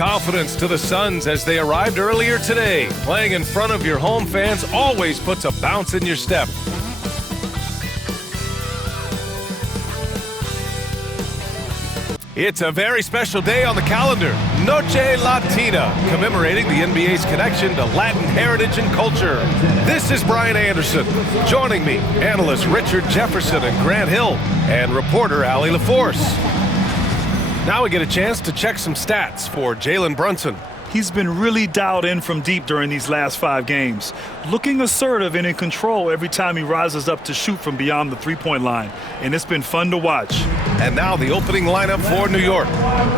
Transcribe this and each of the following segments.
confidence to the Suns as they arrived earlier today. Playing in front of your home fans always puts a bounce in your step. It's a very special day on the calendar, Noche Latina, commemorating the NBA's connection to Latin heritage and culture. This is Brian Anderson. Joining me, analysts Richard Jefferson and Grant Hill, and reporter Allie LaForce. Now we get a chance to check some stats for Jalen Brunson. He's been really dialed in from deep during these last 5 games, looking assertive and in control every time he rises up to shoot from beyond the three-point line, and it's been fun to watch. And now the opening lineup for New York.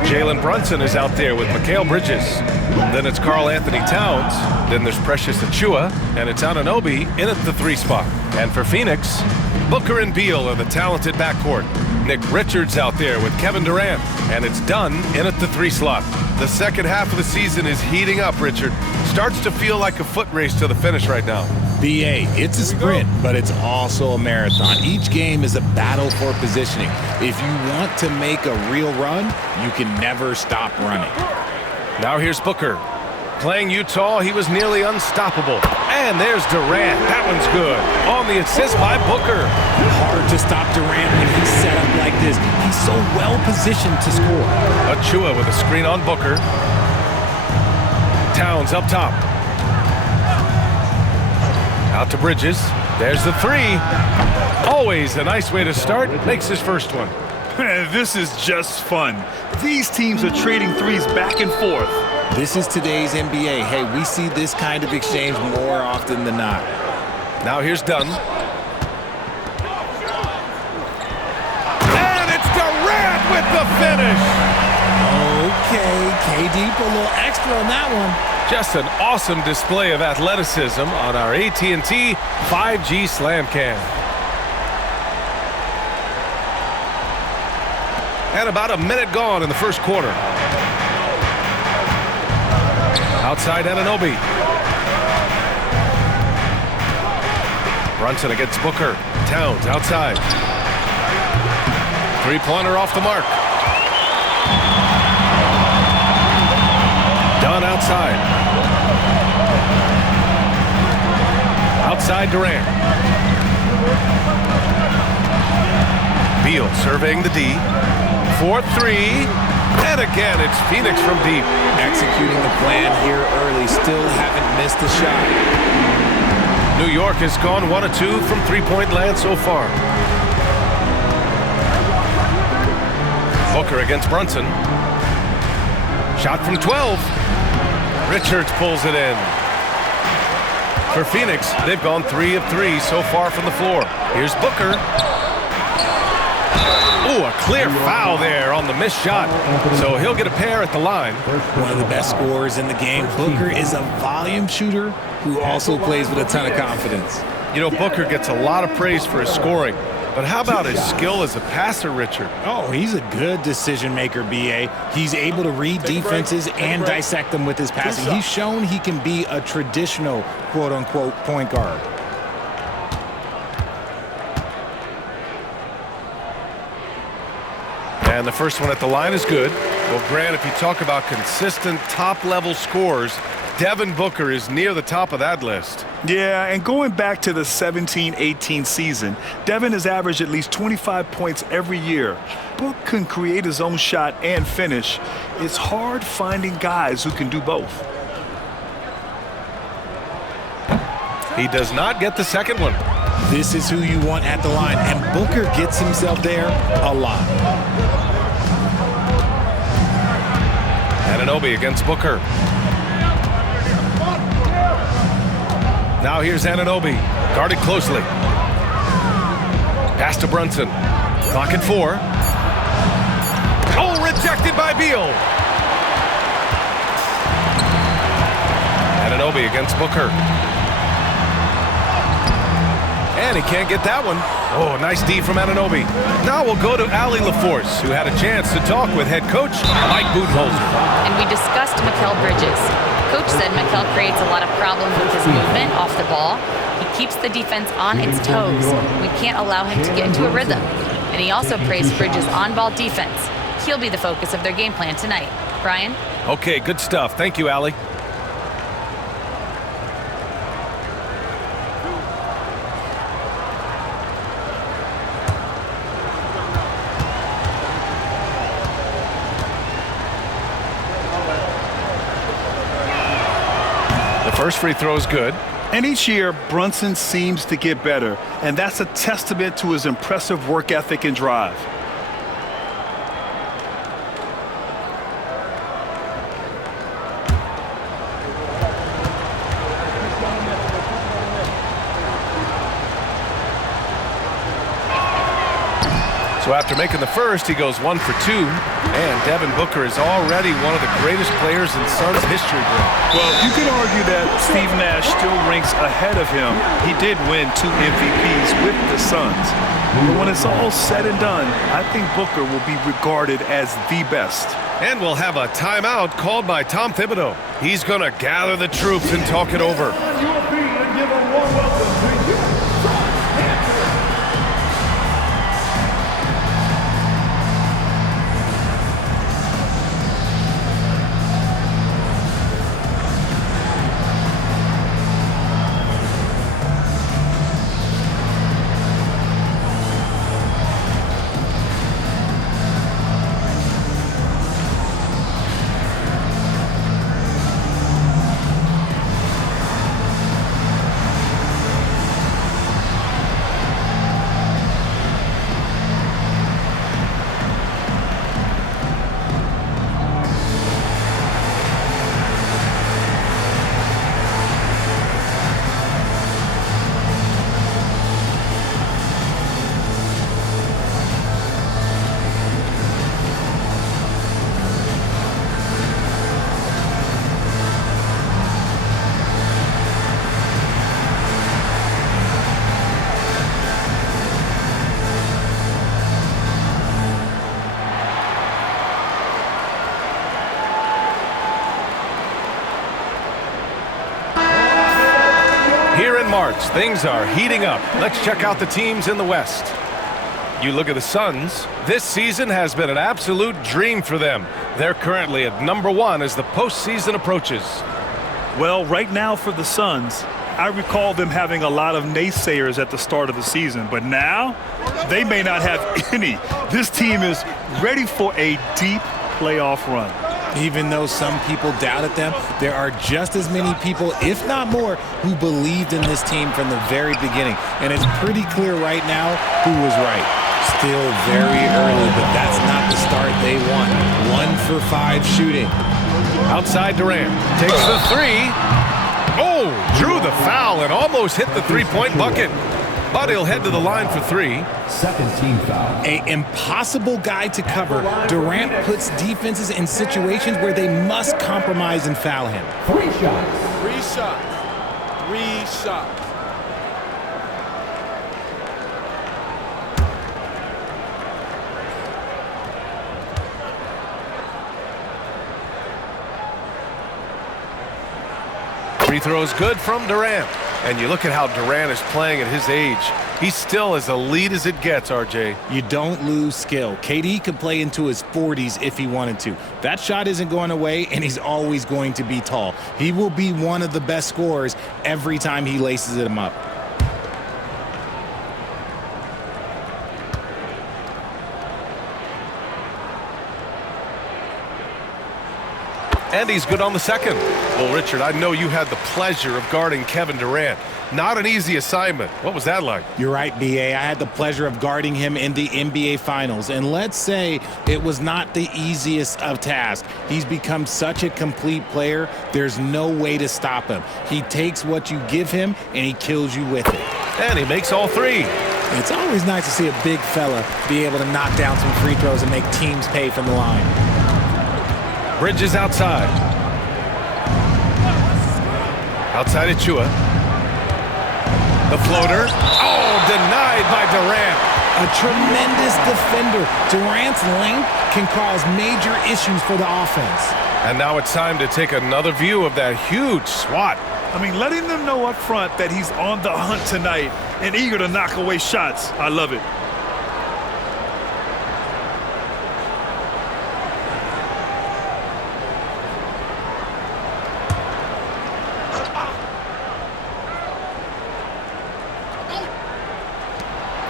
Jalen Brunson is out there with Mikal Bridges. Then it's Karl Anthony Towns. Then there's Precious Achiuwa, and it's Anunoby in at the 3 spot. And for Phoenix, Booker and Beal are the talented backcourt. Nick Richards out there with Kevin Durant, and it's Dunn in at the 3 slot. The second half of the season is heating up, Richard. Starts to feel like a foot race to the finish right now. BA, it's a sprint, but it's also a marathon. Each game is a battle for positioning. If you want to make a real run, you can never stop running. Now here's Booker. Playing Utah, he was nearly unstoppable. And there's Durant. That one's good. On the assist by Booker. Hard to stop Durant when he's set up like this. He's so well positioned to score. Achiuwa with a screen on Booker. Towns up top. Out to Bridges. There's the 3. Always a nice way to start. Makes his first one. This is just fun. These teams are trading threes back and forth. This is today's NBA. Hey, we see this kind of exchange more often than not. Now here's Dunn. And it's Durant with the finish. Okay, KD put a little extra on that one. Just an awesome display of athleticism on our AT&T 5G Slam Cam. And about a minute gone in the first quarter. Outside Anunoby. Brunson against Booker. Towns outside. 3-pointer off the mark. Dunn outside. Outside Durant. Beal surveying the D. 4-3. And again, it's Phoenix from deep. Executing the plan here early. Still haven't missed a shot. New York has gone 1 of 2 from 3-point land so far. Booker against Brunson. Shot from 12. Richards pulls it in. For Phoenix, they've gone 3 of 3 so far from the floor. Here's Booker. Ooh, a clear foul there on the missed shot. So he'll get a pair at the line. One of the best scorers in the game. Booker is a volume shooter who also plays with a ton of confidence. You know, Booker gets a lot of praise for his scoring. But how about his skill as a passer, Richard? Oh, he's a good decision maker, BA. He's able to read defenses and dissect them with his passing. He's shown he can be a traditional quote-unquote point guard. And the first one at the line is good. Well, Grant, if you talk about consistent top-level scores, Devin Booker is near the top of that list. Yeah, and going back to the 17-18 season, Devin has averaged at least 25 points every year. Book can create his own shot and finish. It's hard finding guys who can do both. He does not get the second one. This is who you want at the line, and Booker gets himself there a lot. Anunoby against Booker. Now here's Anunoby, guarded closely. Pass to Brunson. Clock at 4. Oh, rejected by Beal. Anunoby against Booker. And he can't get that one. Oh, nice D from Anunoby. Now we'll go to Allie LaForce, who had a chance to talk with head coach Mike Budenholzer. And we discussed Mikal Bridges. Coach said Mikal creates a lot of problems with his movement off the ball. He keeps the defense on its toes. We can't allow him to get into a rhythm. And he also praised Bridges' on-ball defense. He'll be the focus of their game plan tonight. Brian? Okay, good stuff. Thank you, Allie. The first free throw is good. And each year, Brunson seems to get better, and that's a testament to his impressive work ethic and drive. So after making the first, he goes 1 for 2. And Devin Booker is already one of the greatest players in Suns history. Well, you could argue that Steve Nash still ranks ahead of him. He did win 2 MVPs with the Suns. But when it's all said and done, I think Booker will be regarded as the best. And we'll have a timeout called by Tom Thibodeau. He's going to gather the troops and talk it over. Here in March, things are heating up. Let's check out the teams in the West. You look at the Suns. This season has been an absolute dream for them. They're currently at #1 as the postseason approaches. Well, right now for the Suns, I recall them having a lot of naysayers at the start of the season, but now they may not have any. This team is ready for a deep playoff run. Even though some people doubted them, there are just as many people, if not more, who believed in this team from the very beginning. And it's pretty clear right now who was right. Still very early, but that's not the start they want. 1 for 5 shooting. Outside Durant. Takes the 3. Oh, drew the foul and almost hit the three-point bucket. But he'll head to the line for 3. Second team foul. An impossible guy to cover. Durant puts defenses in situations where they must compromise and foul him. 3 shots. 3 shots. 3 shots. Free throw is good from Durant. And you look at how Durant is playing at his age. He's still as elite as it gets, RJ. You don't lose skill. KD could play into his 40s if he wanted to. That shot isn't going away, and he's always going to be tall. He will be one of the best scorers every time he laces him up. And he's good on the second. Well, Richard, I know you had the pleasure of guarding Kevin Durant. Not an easy assignment. What was that like? You're right, B.A. I had the pleasure of guarding him in the NBA Finals. And let's say it was not the easiest of tasks. He's become such a complete player, there's no way to stop him. He takes what you give him, and he kills you with it. And he makes all 3. It's always nice to see a big fella be able to knock down some free throws and make teams pay from the line. Bridges outside. Outside Achua. The floater. Oh, denied by Durant. A tremendous defender. Durant's length can cause major issues for the offense. And now it's time to take another view of that huge swat. I mean, letting them know up front that he's on the hunt tonight and eager to knock away shots. I love it.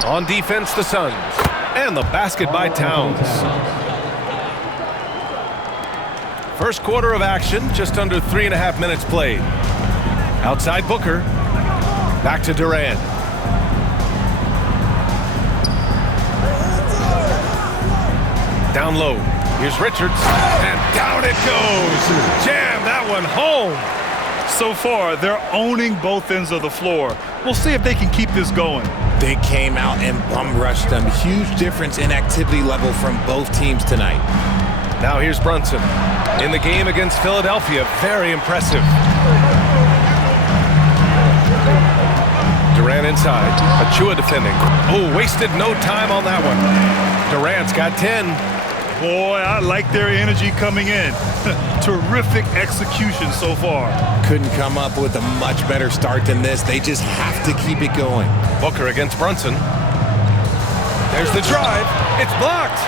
On defense, the Suns. And the basket by Towns. First quarter of action, just under 3.5 minutes played. Outside Booker. Back to Durant. Down low. Here's Richards. And down it goes. Jam that one home. So far, they're owning both ends of the floor. We'll see if they can keep this going. They came out and bum rushed them. Huge difference in activity level from both teams tonight. Now here's Brunson. In the game against Philadelphia, very impressive. Durant inside. Achua defending. Oh, wasted no time on that one. Durant's got 10. Boy, I like their energy coming in. Terrific execution so far. Couldn't come up with a much better start than this. They just have to keep it going. Booker against Brunson. There's the drive. It's blocked.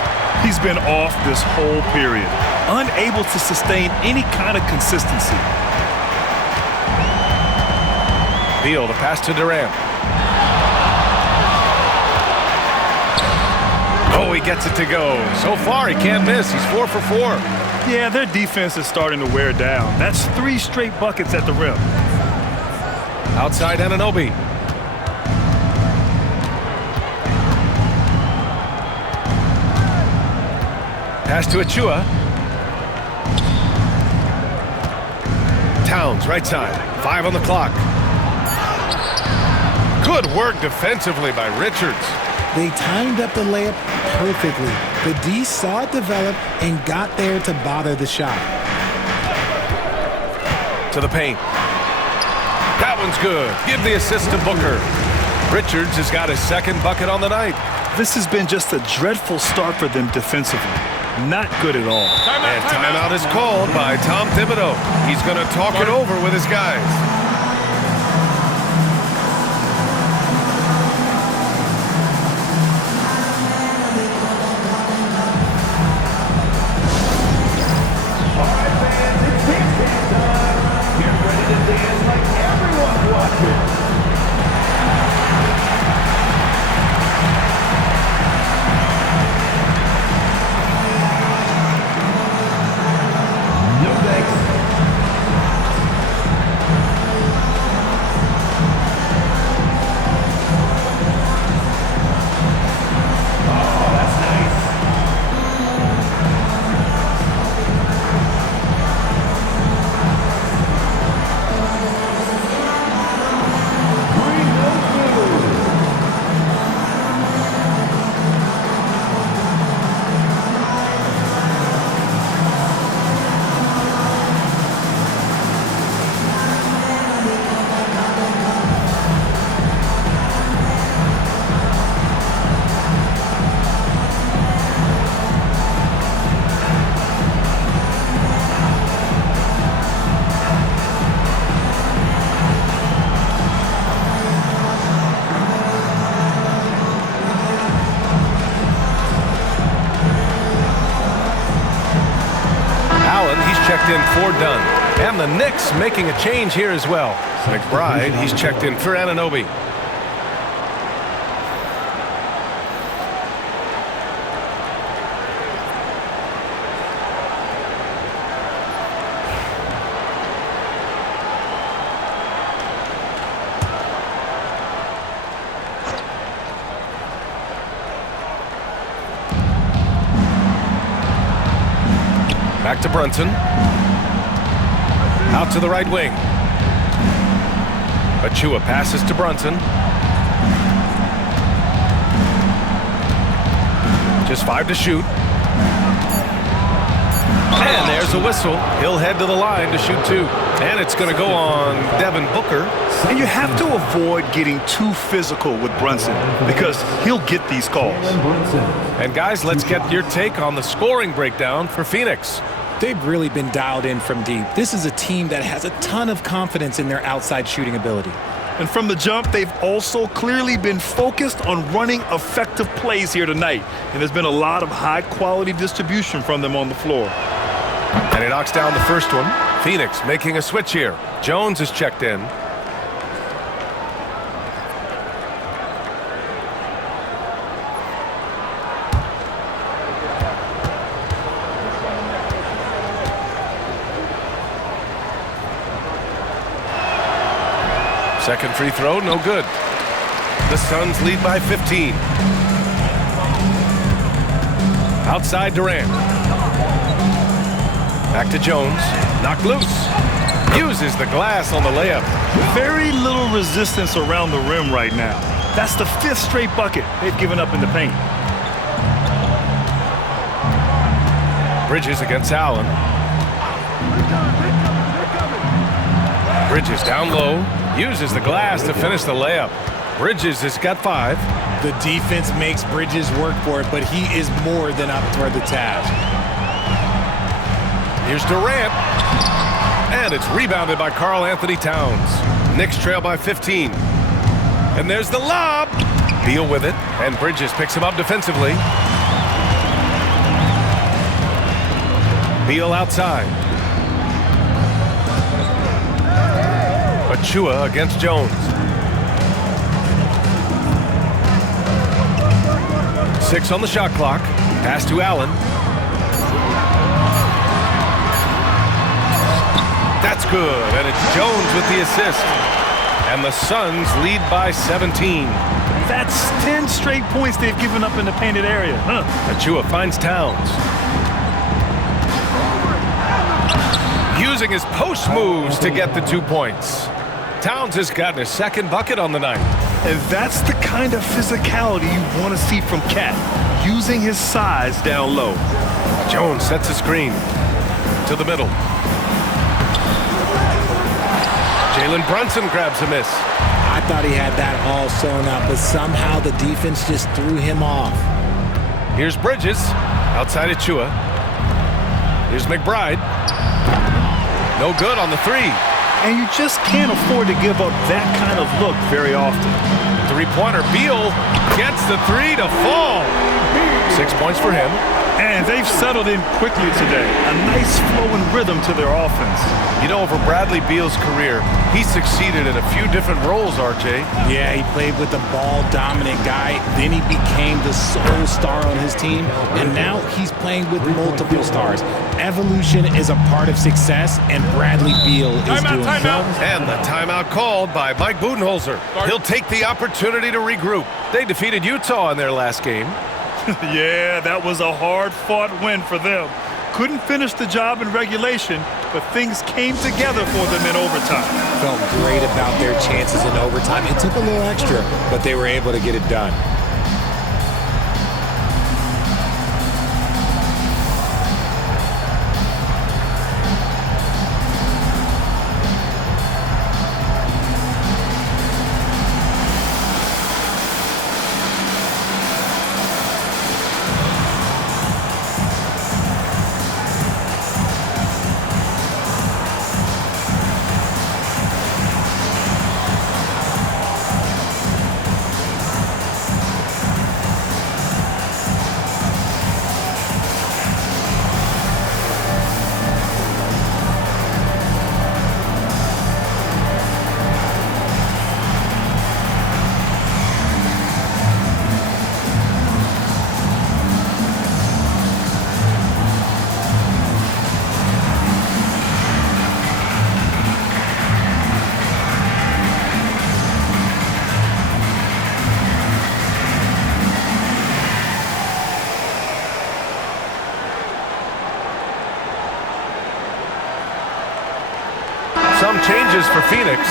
He's been off this whole period, unable to sustain any kind of consistency. Beal, the pass to Durant. Oh, he gets it to go. So far, he can't miss. He's 4 for 4. Yeah, their defense is starting to wear down. That's 3 straight buckets at the rim. Outside Anunoby. Pass to Achua. Towns, right side. 5 on the clock. Good work defensively by Richards. They timed up the layup perfectly. The D saw it develop and got there to bother the shot. To the paint. That one's good. Give the assist to Booker. Richards has got his second bucket on the night. This has been just a dreadful start for them defensively. Not good at all. And timeout is called by Tom Thibodeau. He's going to talk it over with his guys. Checked in for Dunn. And the Knicks making a change here as well. McBride, he's checked in for Anunoby. Back to Brunson. Out to the right wing. Achua passes to Brunson. Just 5 to shoot. And there's a whistle. He'll head to the line to shoot 2. And it's going to go on Devin Booker. And you have to avoid getting too physical with Brunson because he'll get these calls. And guys, let's get your take on the scoring breakdown for Phoenix. They've really been dialed in from deep. This is a team that has a ton of confidence in their outside shooting ability. And from the jump, they've also clearly been focused on running effective plays here tonight. And there's been a lot of high-quality distribution from them on the floor. And he knocks down the first one. Phoenix making a switch here. Jones is checked in. Second free throw, no good. The Suns lead by 15. Outside Durant. Back to Jones. Knocked loose. Uses the glass on the layup. Very little resistance around the rim right now. That's the 5th straight bucket they've given up in the paint. Bridges against Allen. Bridges down low. Uses the glass to finish the layup. Bridges has got 5. The defense makes Bridges work for it, but he is more than up for the task. Here's Durant. And it's rebounded by Karl Anthony Towns. Knicks trail by 15. And there's the lob. Beal with it. And Bridges picks him up defensively. Beal outside. Achua against Jones. 6 on the shot clock. Pass to Allen. That's good, and it's Jones with the assist. And the Suns lead by 17. That's 10 straight points they've given up in the painted area. Achua finds Towns. Using his post moves to get the 2 points. Towns has gotten his 2nd bucket on the night. And that's the kind of physicality you want to see from Cat, using his size down low. Jones sets a screen to the middle. Jalen Brunson grabs a miss. I thought he had that all sewn up, but somehow the defense just threw him off. Here's Bridges. Outside Achua. Here's McBride. No good on the 3. And you just can't afford to give up that kind of look very often. Three-pointer. Beal gets the 3 to fall. 6 points for him. And they've settled in quickly today. A nice flowing rhythm to their offense. You know, over Bradley Beal's career, he succeeded in a few different roles, RJ. Yeah, he played with the ball-dominant guy. Then he became the sole star on his team. And now he's playing with multiple stars. Evolution is a part of success, and Bradley Beal is doing it. And the timeout called by Mike Budenholzer. He'll take the opportunity to regroup. They defeated Utah in their last game. Yeah, that was a hard-fought win for them. Couldn't finish the job in regulation, but things came together for them in overtime. Felt great about their chances in overtime. It took a little extra, but they were able to get it done. Some changes for Phoenix.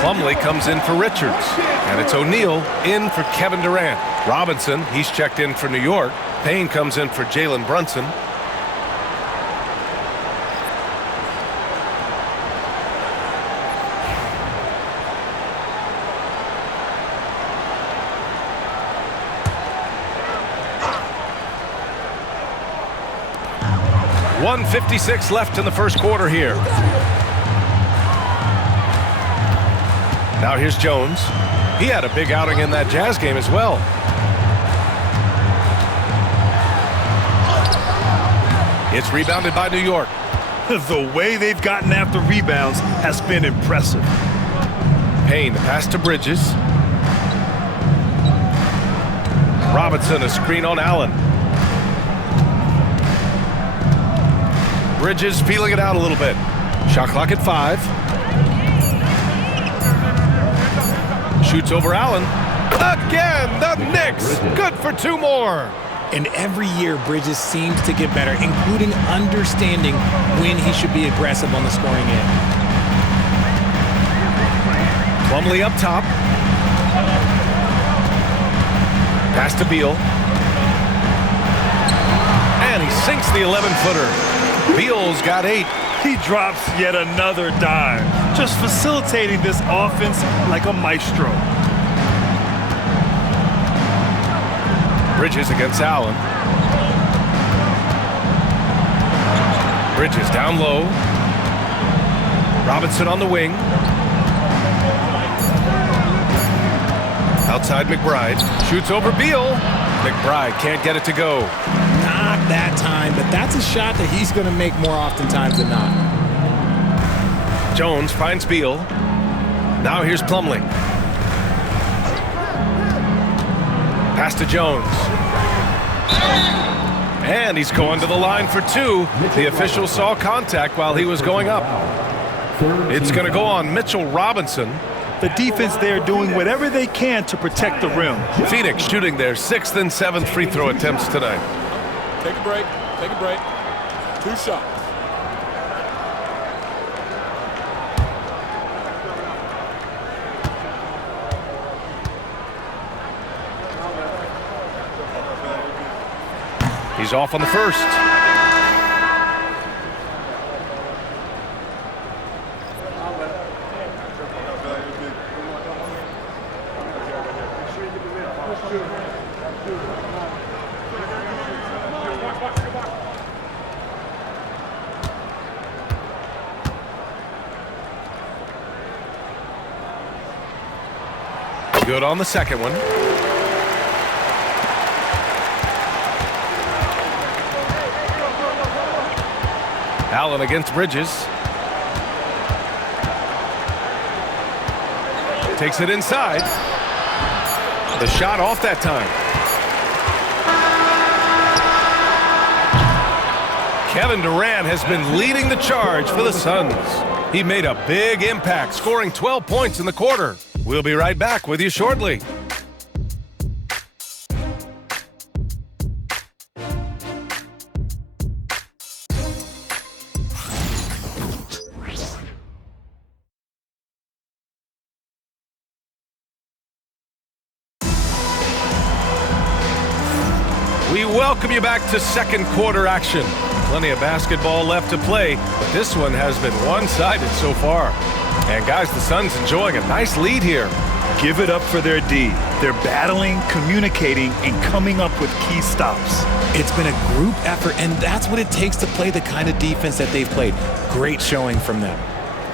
Plumlee comes in for Richards. And it's O'Neal in for Kevin Durant. Robinson, he's checked in for New York. Payne comes in for Jalen Brunson. .156 left in the first quarter here. Now here's Jones. He had a big outing in that Jazz game as well. It's rebounded by New York. The way they've gotten after rebounds has been impressive. Payne, the pass to Bridges. Robinson, a screen on Allen. Bridges feeling it out a little bit. Shot clock at 5. Shoots over Allen. Again, the Knicks. Good for 2 more. And every year, Bridges seems to get better, including understanding when he should be aggressive on the scoring end. Plumlee up top. Pass to Beal. And he sinks the 11-footer. Beal's got 8. He drops yet another dime, just facilitating this offense like a maestro. Bridges against Allen. Bridges down low. Robinson on the wing. Outside McBride. Shoots over Beal. McBride can't get it to go. Not that time, but that's a shot that he's going to make more oftentimes than not. Jones finds Beal. Now here's Plumlee. Pass to Jones. And he's going to the line for 2. The official saw contact while he was going up. It's going to go on Mitchell Robinson. The defense there doing whatever they can to protect the rim. Phoenix shooting their 6th and 7th free throw attempts tonight. Take a break. Take a break. 2 shots. He's off on the first. Good on the second one. Allen against Bridges. Takes it inside. The shot off that time. Kevin Durant has been leading the charge for the Suns. He made a big impact, scoring 12 points in the quarter. We'll be right back with you shortly. We welcome you back to second quarter action. Plenty of basketball left to play, but this one has been one-sided so far. And guys, the Suns enjoying a nice lead here. Give it up for their D. They're battling, communicating, and coming up with key stops. It's been a group effort, and that's what it takes to play the kind of defense that they've played. Great showing from them.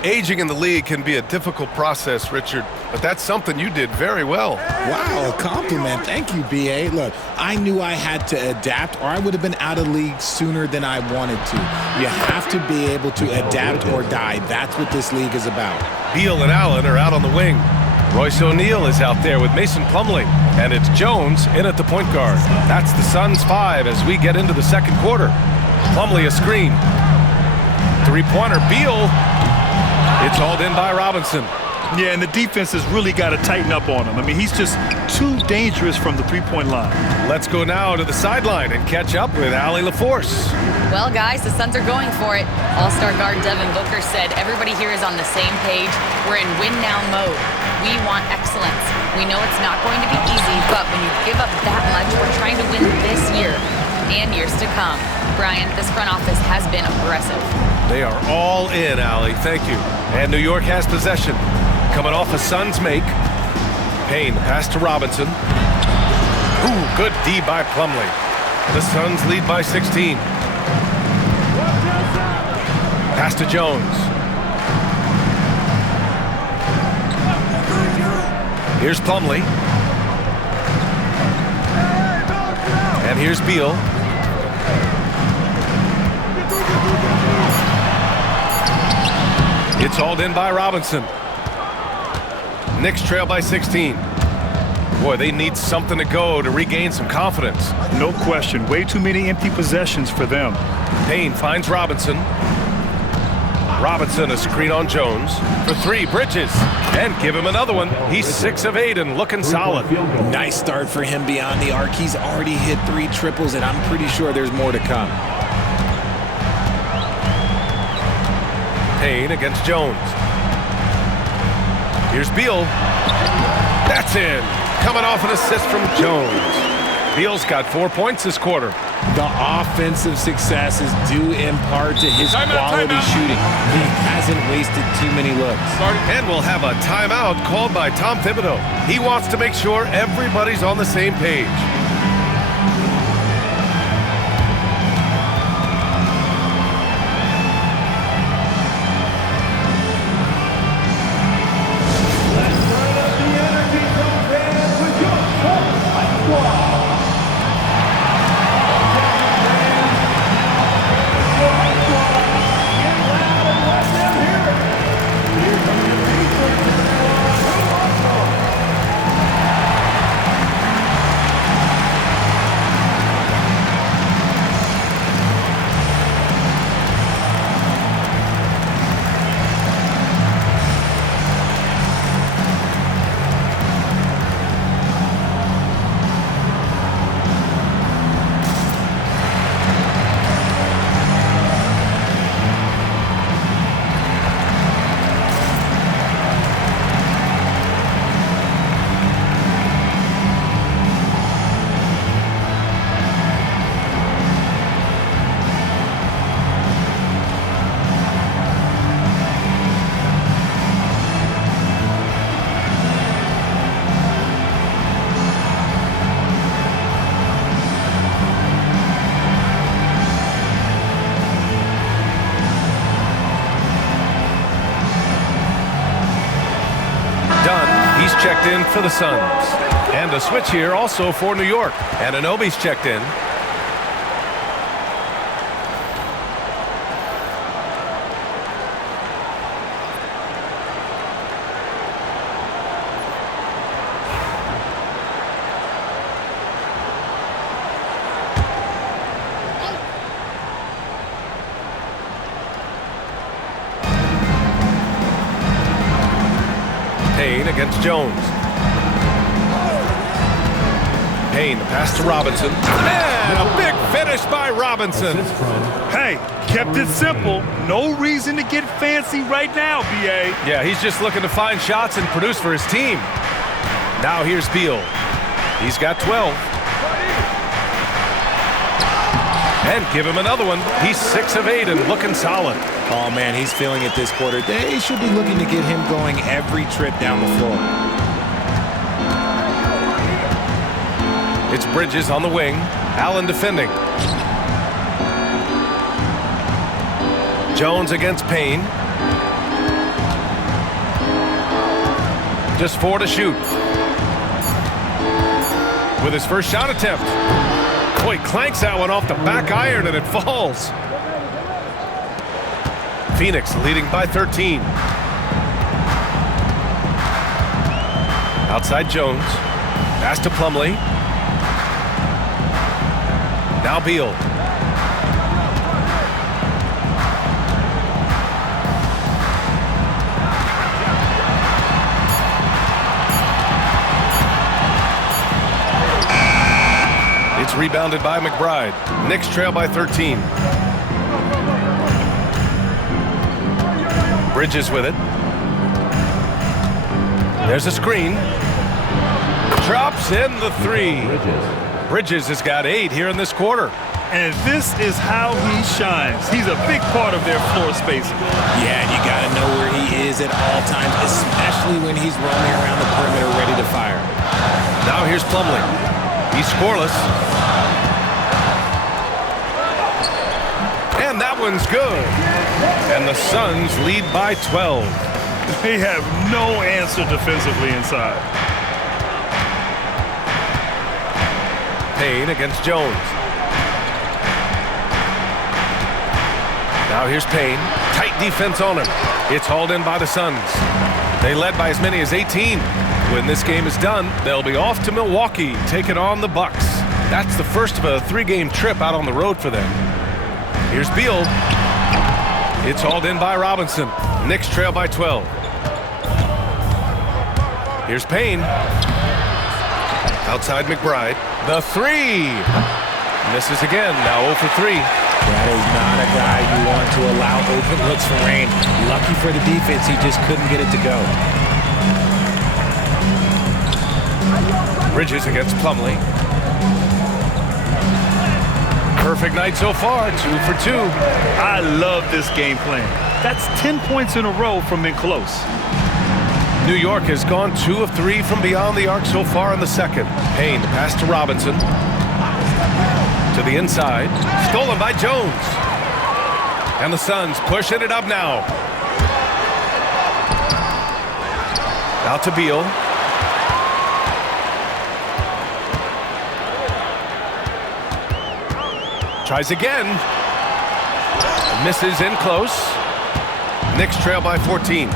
Aging in the league can be a difficult process, Richard, but that's something you did very well. Wow, a compliment. Thank you, B.A. Look, I knew I had to adapt or I would have been out of league sooner than I wanted to. You have to be able to adapt or die. That's what this league is about. Beal and Allen are out on the wing. Royce O'Neal is out there with Mason Plumlee, and it's Jones in at the point guard. That's the Suns 5 as we get into the second quarter. Plumlee a screen. Three-pointer, Beal. It's hauled in by Robinson. Yeah, and the defense has really got to tighten up on him. I mean, he's just too dangerous from the three-point line. Let's go now to the sideline and catch up with Allie LaForce. Well, guys, the Suns are going for it. All-star guard Devin Booker said everybody here is on the same page. We're in win-now mode. We want excellence. We know it's not going to be easy, but when you give up that much, we're trying to win this year and years to come. Brian, this front office has been aggressive. They are all in, Allie. Thank you. And New York has possession. Coming off a Suns make. Payne, pass to Robinson. Ooh, good D by Plumlee. The Suns lead by 16. Pass to Jones. Here's Plumlee. And here's Beal. It's hauled in by Robinson. Knicks trail by 16. Boy, they need something to go to regain some confidence. No question. Way too many empty possessions for them. Payne finds Robinson. Robinson, a screen on Jones. For three, Bridges. And give him another one. He's 6 of 8 and looking solid. Nice start for him beyond the arc. He's already hit 3 triples, and I'm pretty sure there's more to come. Payne against Jones. Here's Beal. That's in. Coming off an assist from Jones. Beal's got 4 points this quarter. The offensive success is due in part to his quality shooting. He hasn't wasted too many looks. And we'll have a timeout called by Tom Thibodeau. He wants to make sure everybody's on the same page. He's checked in for the Suns. And a switch here also for New York. And Anunoby's checked in. Payne against Jones. Payne, the pass to Robinson. And a big finish by Robinson. Hey, kept it simple. No reason to get fancy right now, B.A. Yeah, he's just looking to find shots and produce for his team. Now here's Beal. He's got 12. And give him another one. He's 6 of 8 and looking solid. Oh, man, he's feeling it this quarter. They should be looking to get him going every trip down the floor. It's Bridges on the wing. Allen defending. Jones against Payne. Just 4 to shoot. With his first shot attempt. Boy, clanks that one off the back iron and it falls. Phoenix leading by 13. Outside Jones. Pass to Plumlee. Now Beal. It's rebounded by McBride. Knicks trail by 13. Bridges with it. There's a screen. Drops in the 3. Bridges has got 8 here in this quarter. And this is how he shines. He's a big part of their floor spacing. Yeah, and you got to know where he is at all times, especially when he's roaming around the perimeter ready to fire. Now here's Plumlee. He's scoreless. And that one's good. And the Suns lead by 12. They have no answer defensively inside. Payne against Jones. Now here's Payne. Tight defense on him. It's hauled in by the Suns. They led by as many as 18. When this game is done, they'll be off to Milwaukee, taking on the Bucks. That's the first of a 3-game trip out on the road for them. Here's Beal. It's hauled in by Robinson. Knicks trail by 12. Here's Payne. Outside McBride. The three. Misses again. Now 0 for 3. That is not a guy you want to allow open looks for rain. Lucky for the defense, he just couldn't get it to go. Bridges against Plumlee. Perfect night so far, 2 for 2. I love this game plan. That's 10 points in a row from in close. New York has gone 2 of 3 from beyond the arc so far in the second. Payne to pass to Robinson. To the inside. Stolen by Jones. And the Suns pushing it up now. Out to Beal. Tries again. Misses in close. Knicks trail by 14.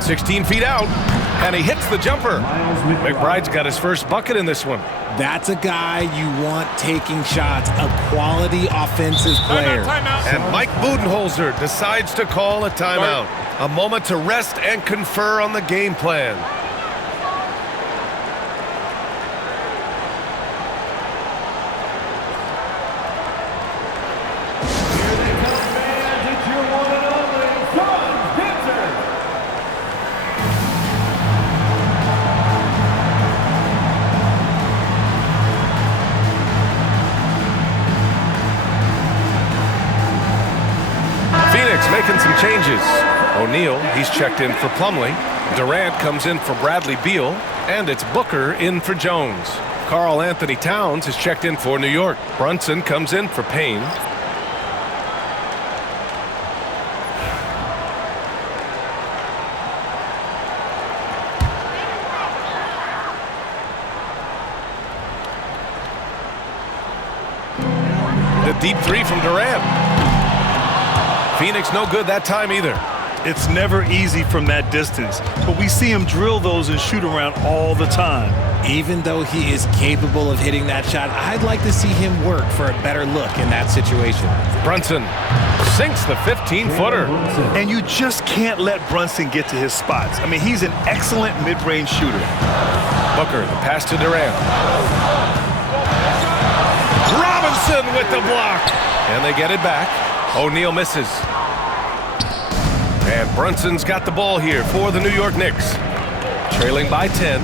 16 feet out. And he hits the jumper. McBride's got his first bucket in this one. That's a guy you want taking shots, a quality offensive player. Timeout. And Mike Budenholzer decides to call a timeout. A moment to rest and confer on the game plan. Making some changes. O'Neal, he's checked in for Plumlee. Durant comes in for Bradley Beal. And it's Booker in for Jones. Karl Anthony Towns is checked in for New York. Brunson comes in for Payne. The deep three from Durant. Phoenix no good that time either. It's never easy from that distance, but we see him drill those and shoot around all the time. Even though he is capable of hitting that shot, I'd like to see him work for a better look in that situation. Brunson sinks the 15-footer. And you just can't let Brunson get to his spots. I mean, he's an excellent mid-range shooter. Booker, the pass to Durant. Robinson with the block. And they get it back. O'Neal misses. And Brunson's got the ball here for the New York Knicks. Trailing by 10.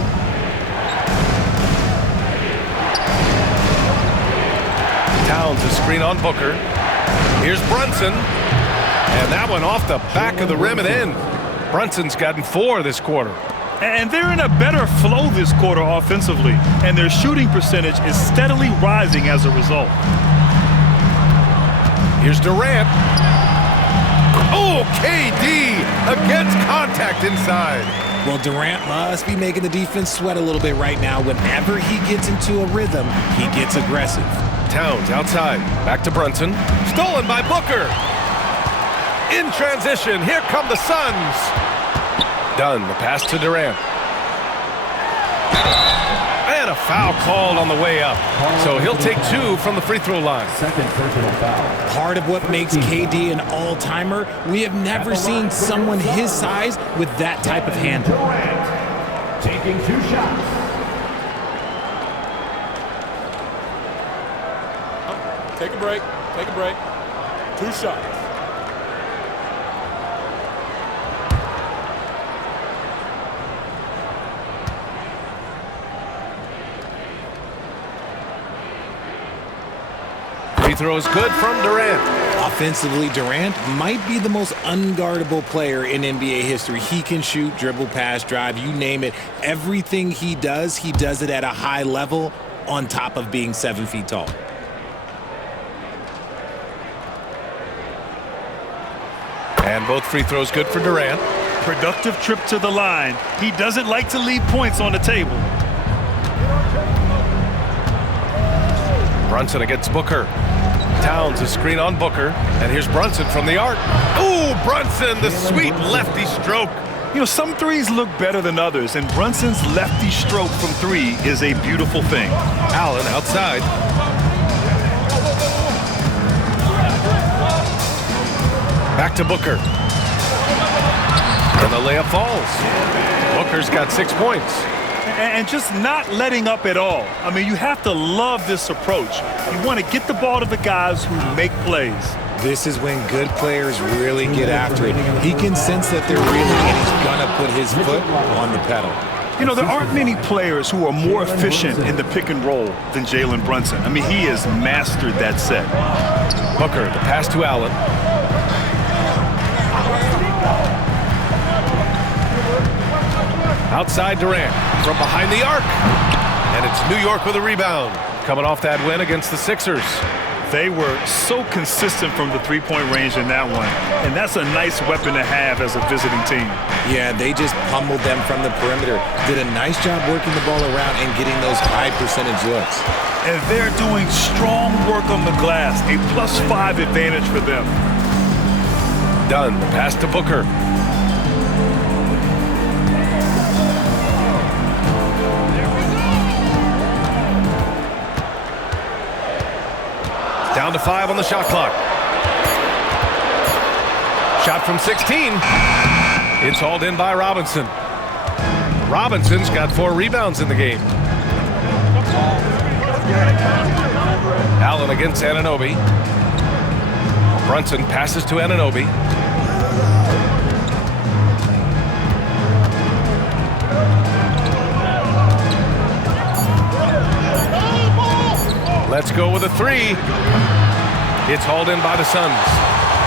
Towns a screen on Booker. Here's Brunson. And that one off the back of the rim and in. Brunson's gotten 4 this quarter. And they're in a better flow this quarter offensively. And their shooting percentage is steadily rising as a result. Here's Durant. Oh, KD against contact inside. Well, Durant must be making the defense sweat a little bit right now. Whenever he gets into a rhythm, he gets aggressive. Towns outside. Back to Brunson. Stolen by Booker. In transition. Here come the Suns. Done. The pass to Durant. And a foul called on the way up. So he'll take 2 from the free throw line. Second personal foul. Part of what makes KD an all-timer, we have never seen someone his size with that type of handle. Durant taking 2 shots. Take a break. Take a break. 2 shots. Free throw is good from Durant. Offensively, Durant might be the most unguardable player in NBA history. He can shoot, dribble, pass, drive, you name it. Everything he does it at a high level on top of being 7 feet tall. And both free throws good for Durant. Productive trip to the line. He doesn't like to leave points on the table. Brunson against Booker. Towns a screen on Booker. And here's Brunson from the arc. Ooh, Brunson, the sweet lefty stroke. You know, some threes look better than others, and Brunson's lefty stroke from 3 is a beautiful thing. Allen outside. Back to Booker. And the layup falls. Booker's got 6 points. And just not letting up at all. I mean, you have to love this approach. You want to get the ball to the guys who make plays. This is when good players really get after it. He can sense that they're reeling, and he's going to put his foot on the pedal. You know, there aren't many players who are more efficient in the pick and roll than Jalen Brunson. I mean, he has mastered that set. Booker, the pass to Allen. Outside Durant from behind the arc. And it's New York with a rebound. Coming off that win against the Sixers. They were so consistent from the three-point range in that one. And that's a nice weapon to have as a visiting team. Yeah, they just pummeled them from the perimeter. Did a nice job working the ball around and getting those high percentage looks. And they're doing strong work on the glass. A +5 advantage for them. Dunn, pass to Booker. Down to 5 on the shot clock. Shot from 16. It's hauled in by Robinson. Robinson's got 4 rebounds in the game. Allen against Anunoby. Brunson passes to Anunoby. Let's go with a 3. It's hauled in by the Suns.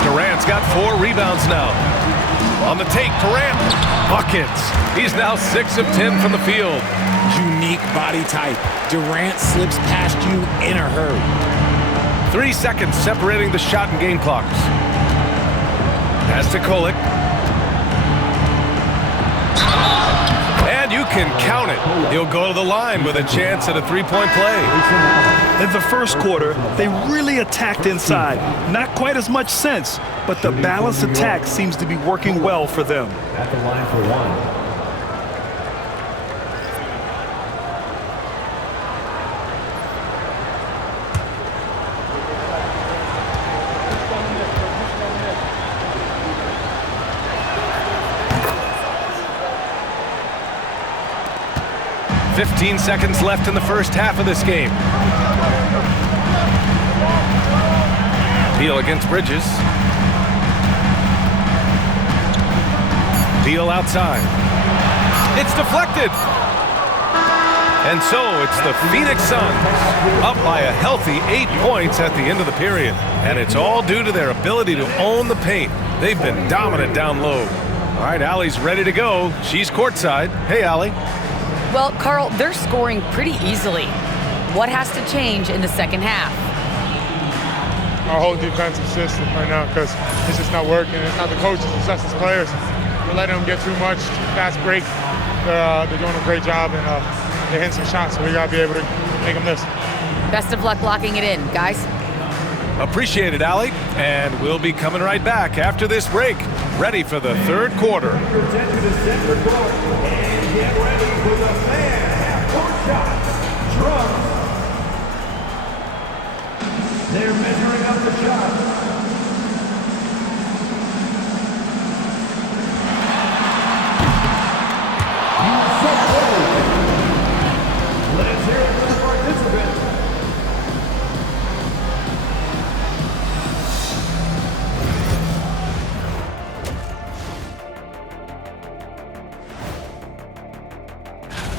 Durant's got 4 rebounds now. On the take, Durant buckets. He's now 6 of 10 from the field. Unique body type. Durant slips past you in a hurry. 3 seconds separating the shot and game clocks. Pass to Kolek. And you can count it. He'll go to the line with a chance at a 3-point play. In the first quarter, they really attacked inside. Not quite as much sense, but the balanced attack seems to be working well for them. At the line for 1. 15 seconds left in the first half of this game. Beal against Bridges. Beal outside. It's deflected. And so it's the Phoenix Suns up by a healthy 8 points at the end of the period. And it's all due to their ability to own the paint. They've been dominant down low. All right, Allie's ready to go. She's courtside. Hey, Allie. Well, Carl, they're scoring pretty easily. What has to change in the second half? Our whole defensive system right now, because it's just not working. It's not the coaches, it's us as players. We're letting them get too much, fast break. They're doing a great job, and they're hitting some shots, so we got to be able to make them miss. Best of luck locking it in, guys. Appreciate it, Allie. And we'll be coming right back after this break. Ready for the third quarter. Get ready for the fan half-court shot. Drums. They're measuring up the shot. Let's hear it for the participants.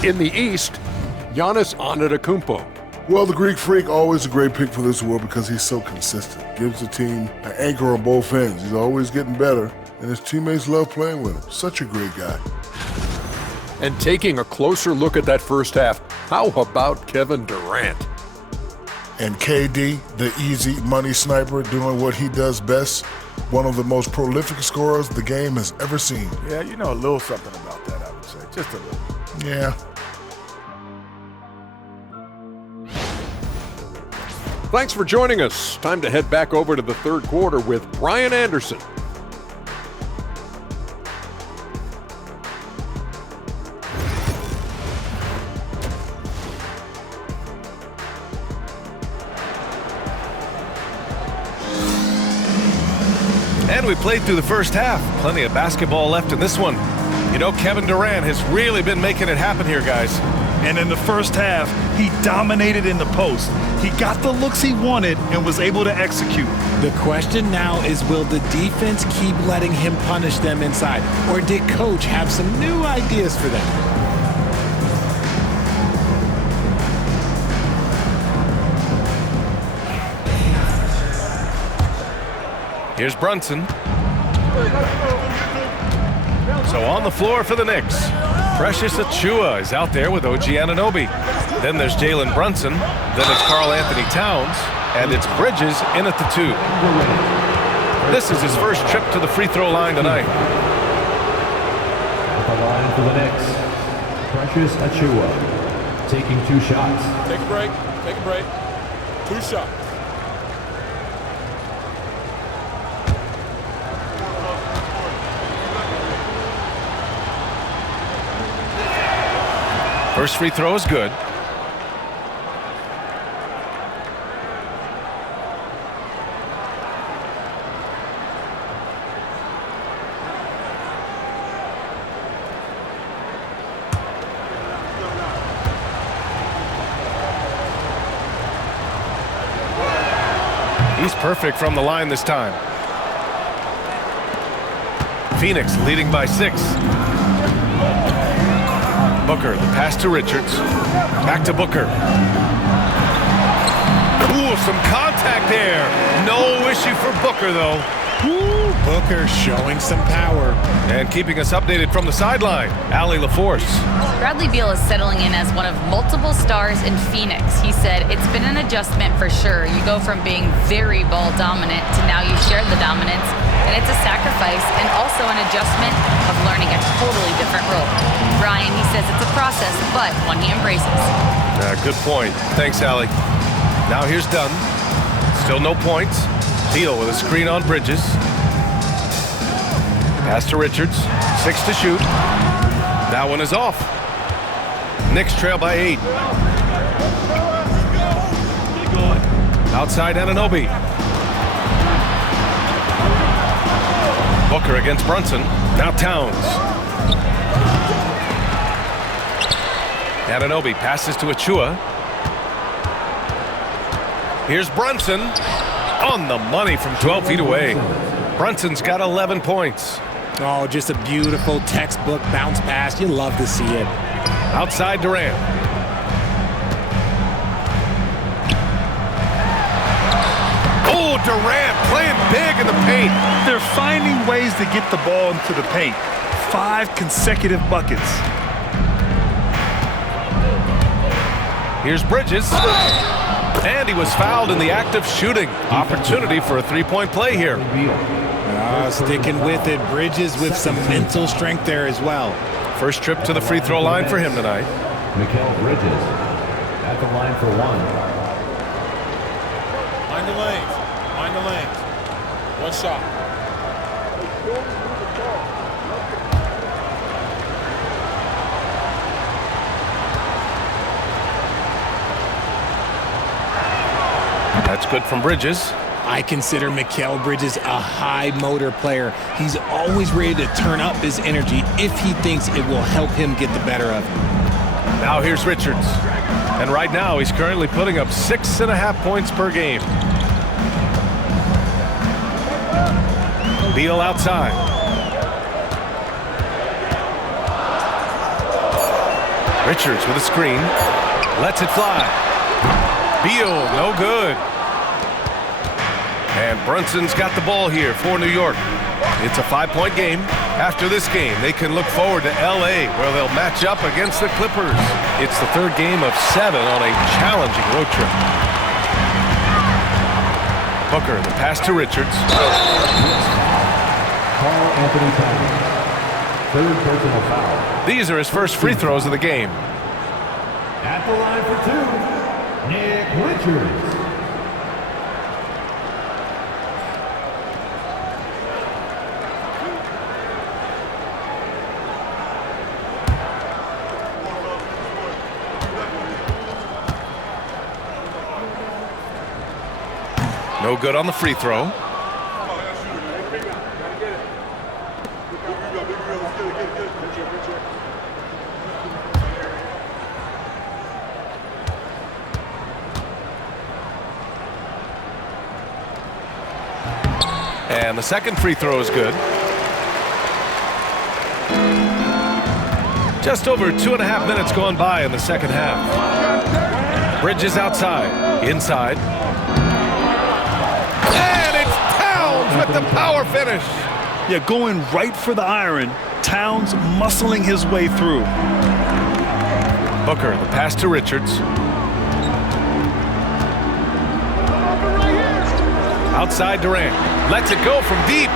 In the East, Giannis Antetokounmpo. Well, the Greek Freak, always a great pick for this award because he's so consistent. Gives the team an anchor on both ends. He's always getting better, and his teammates love playing with him. Such a great guy. And taking a closer look at that first half, how about Kevin Durant? And KD, the easy money sniper, doing what he does best. One of the most prolific scorers the game has ever seen. Yeah, you know a little something about that, I would say. Just a little. Yeah. Thanks for joining us. Time to head back over to the third quarter with Brian Anderson. And we played through the first half. Plenty of basketball left in this one. You know, Kevin Durant has really been making it happen here, guys. And in the first half, he dominated in the post. He got the looks he wanted and was able to execute. The question now is, will the defense keep letting him punish them inside? Or did Coach have some new ideas for them? Here's Brunson. So on the floor for the Knicks, Precious Achiuwa is out there with OG Anunoby. Then there's Jalen Brunson. Then it's Karl Anthony Towns. And it's Bridges in at the 2. This is his first trip to the free throw line tonight. At the line for the Knicks, Precious Achiuwa taking 2 shots. Take a break. Take a break. 2 shots. First free throw is good. He's perfect from the line this time. Phoenix leading by 6. Booker, the pass to Richards. Back to Booker. Ooh, some contact there. No issue for Booker, though. Ooh, Booker showing some power. And keeping us updated from the sideline, Allie LaForce. Bradley Beal is settling in as one of multiple stars in Phoenix. He said, it's been an adjustment for sure. You go from being very ball dominant to now you share the dominance. And it's a sacrifice and also an adjustment of learning a totally different role. Brian, he says it's a process, but one he embraces. Good point. Thanks, Allie. Now here's Dunn. Still no points. Beal with a screen on Bridges. Pass to Richards. 6 to shoot. That one is off. Knicks trail by 8. Outside Anunoby. Booker against Brunson. Now Towns. Anunoby passes to Achiuwa. Here's Brunson. On the money from 12 feet away. Brunson's got 11 points. Oh, just a beautiful textbook bounce pass. You love to see it. Outside Durant. Oh, Durant playing big in the paint. They're finding ways to get the ball into the paint. 5 consecutive buckets. Here's Bridges. And he was fouled in the act of shooting. Opportunity for a 3-point play here. Sticking with it. Bridges with some mental strength there as well. First trip to the free throw line for him tonight. Mikal Bridges at the line for 1. Mind the lanes. Mind the lanes. 1 shot. That's good from Bridges. I consider Mikal Bridges a high motor player. He's always ready to turn up his energy if he thinks it will help him get the better of him. Now here's Richards. And right now he's currently putting up 6.5 points per game. Beal outside. Richards with a screen. Lets it fly. Beal, no good. And Brunson's got the ball here for New York. It's a 5-point game. After this game, they can look forward to L.A., where they'll match up against the Clippers. It's the 3rd game of 7 on a challenging road trip. Booker, the pass to Richards. Karl Anthony Towns, 3rd personal foul. These are his first free throws of the game. At the line for 2, Nick Richards. No good on the free throw. And the second free throw is good. Just over 2.5 minutes gone by in the second half. Bridges outside, inside. And it's Towns with the power finish. Yeah, going right for the iron. Towns muscling his way through. Booker, the pass to Richards. Outside Durant. Lets it go from deep.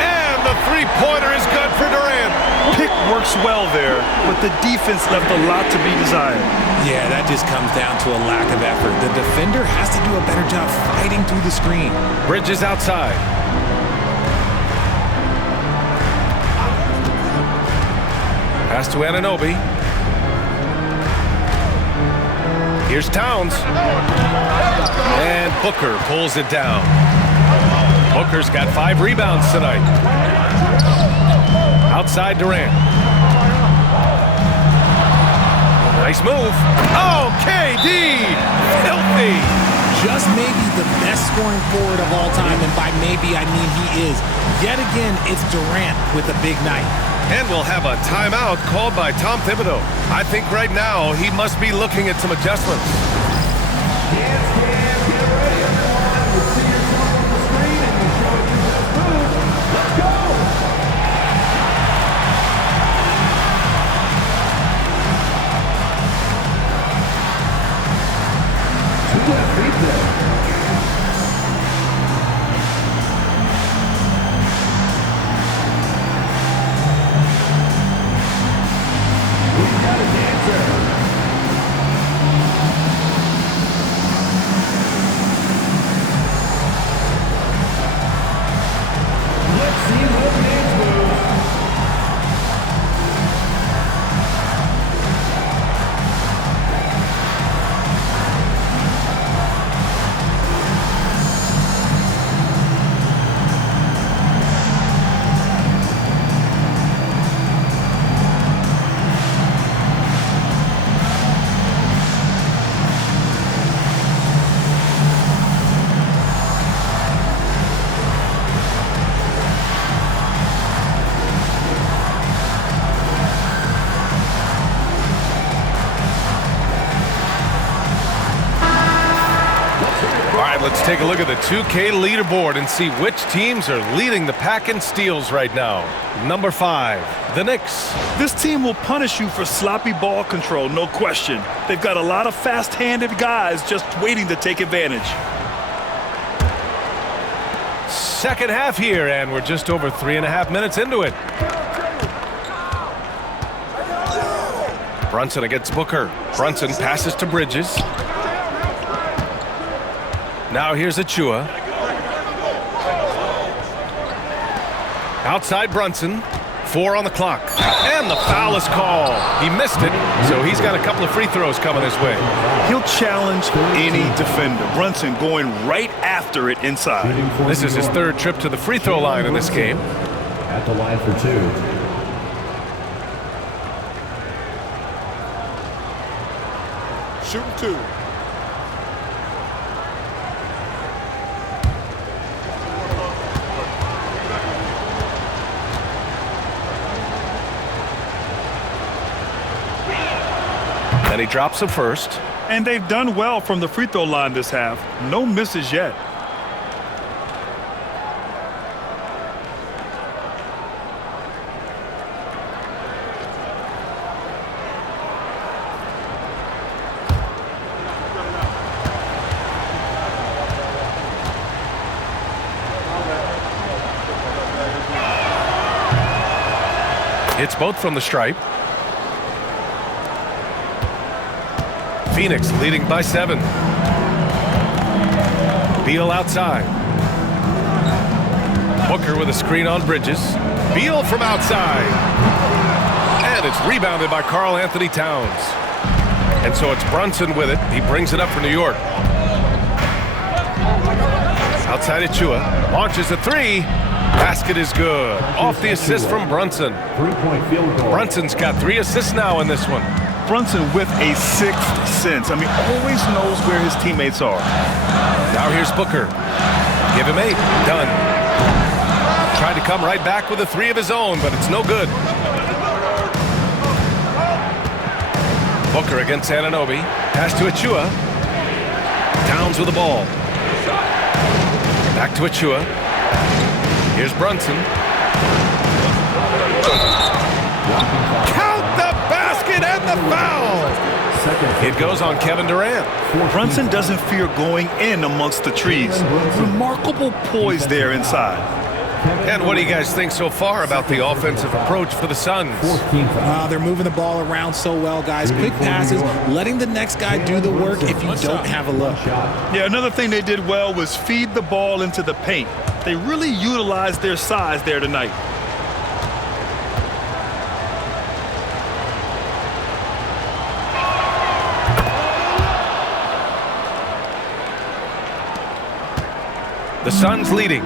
And the three-pointer is good for Durant. Pick works well there, but the defense left a lot to be desired. Yeah, that just comes down to a lack of effort. The defender has to do a better job fighting through the screen. Bridges outside. Pass to Anunoby. Here's Towns. And Booker pulls it down. Booker's got 5 rebounds tonight. Outside Durant. Nice move. Oh, KD! Filthy! Just maybe the best scoring forward of all time, and by maybe I mean he is. Yet again, it's Durant with a big night. And we'll have a timeout called by Tom Thibodeau. I think right now he must be looking at some adjustments. Let's take a look at the 2K leaderboard and see which teams are leading the pack in steals right now. Number 5, the Knicks. This team will punish you for sloppy ball control, no question. They've got a lot of fast-handed guys just waiting to take advantage. Second half here, and we're just over 3.5 minutes into it. Brunson against Booker. Brunson passes to Bridges. Now here's Achua. Outside Brunson. 4 on the clock. And the foul is called. He missed it, so he's got a couple of free throws coming his way. He'll challenge any defender. Brunson going right after it inside. This is his 3rd trip to the free throw line in this game. At the line for 2. Shooting 2. And he drops the first. And they've done well from the free throw line this half. No misses yet. Hits both from the stripe. Phoenix leading by 7. Beal outside. Booker with a screen on Bridges. Beal from outside. And it's rebounded by Karl Anthony Towns. And so it's Brunson with it. He brings it up for New York. Outside Achua. Launches a 3. Basket is good. Off the assist from Brunson. 3-point field goal. Brunson's got 3 assists now in this one. Brunson with a sixth sense. I mean, always knows where his teammates are. Now here's Booker. Give him 8. Done. Tried to come right back with a 3 of his own, but it's no good. Booker against Anunoby. Pass to Achua. Towns with the ball. Back to Achua. Here's Brunson. Count the basket and the foul! It goes on Kevin Durant. Brunson doesn't fear going in amongst the trees. Remarkable poise there inside. And what do you guys think so far about the offensive approach for the Suns? They're moving the ball around so well, guys. Quick passes, letting the next guy do the work if you don't have a look. Yeah, another thing they did well was feed the ball into the paint. They really utilized their size there tonight. The Suns leading.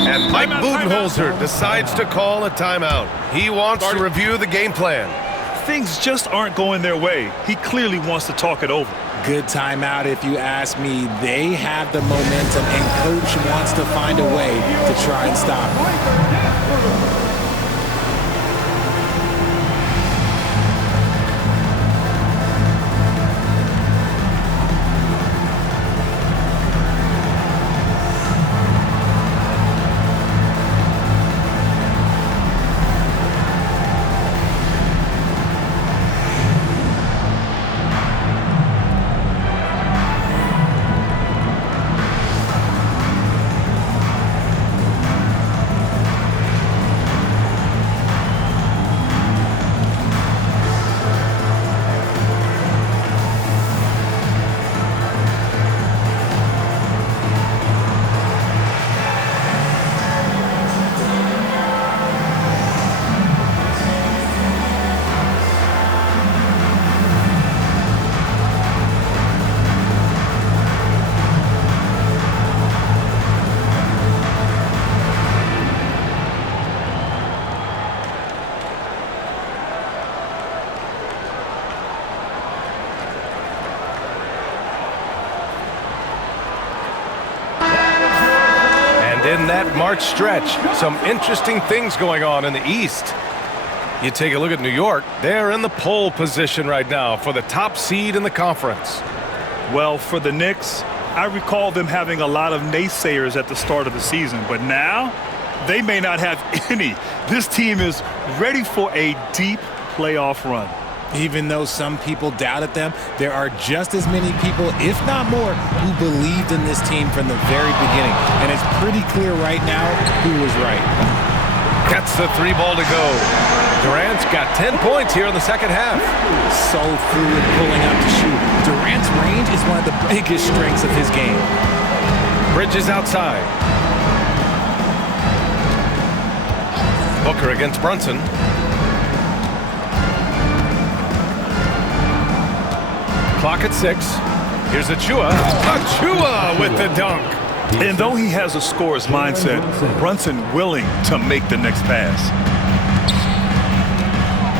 And Mike Budenholzer decides to call a timeout. He wants to review the game plan. Things just aren't going their way. He clearly wants to talk it over. Good timeout if you ask me. They have the momentum and coach wants to find a way to try and stop it. In that March stretch, some interesting things going on in the East. You take a look at New York. They're in the pole position right now for the top seed in the conference. Well, for the Knicks, I recall them having a lot of naysayers at the start of the season, but now they may not have any. This team is ready for a deep playoff run. Even though some people doubted them, there are just as many people, if not more, who believed in this team from the very beginning. And it's pretty clear right now who was right. Gets the 3 ball to go. Durant's got 10 points here in the second half. So fluid pulling up to shoot. Durant's range is one of the biggest strengths of his game. Bridges outside. Booker against Brunson. Clock at 6. Here's Achua. Achua with the dunk. And though he has a scorer's mindset, Brunson willing to make the next pass.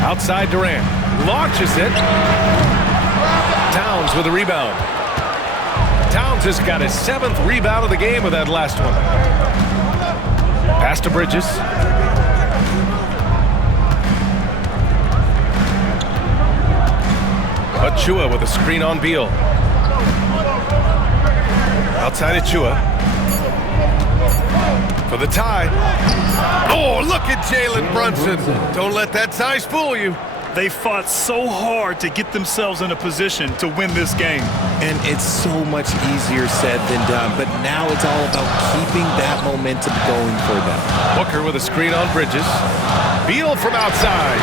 Outside Durant. Launches it. Towns with a rebound. Towns has got his 7th rebound of the game with that last one. Pass to Bridges. Achua with a screen on Beal. Outside Achua. For the tie. Oh, look at Jalen Brunson. Don't let that size fool you. They fought so hard to get themselves in a position to win this game. And it's so much easier said than done, but now it's all about keeping that momentum going for them. Booker with a screen on Bridges. Beal from outside.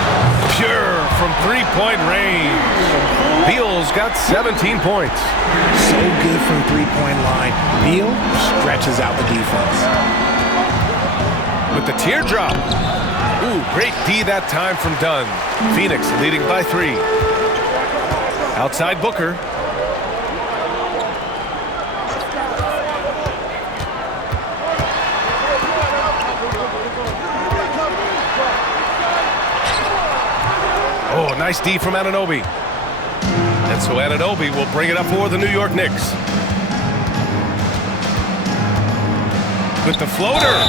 Pure from three-point range. Beal's got 17 points. So good from three-point line. Beal stretches out the defense. With the teardrop. Ooh, great D that time from Dunn. Phoenix leading by 3. Outside Booker. Oh, nice D from Anunoby. And so Anunoby will bring it up for the New York Knicks. With the floater.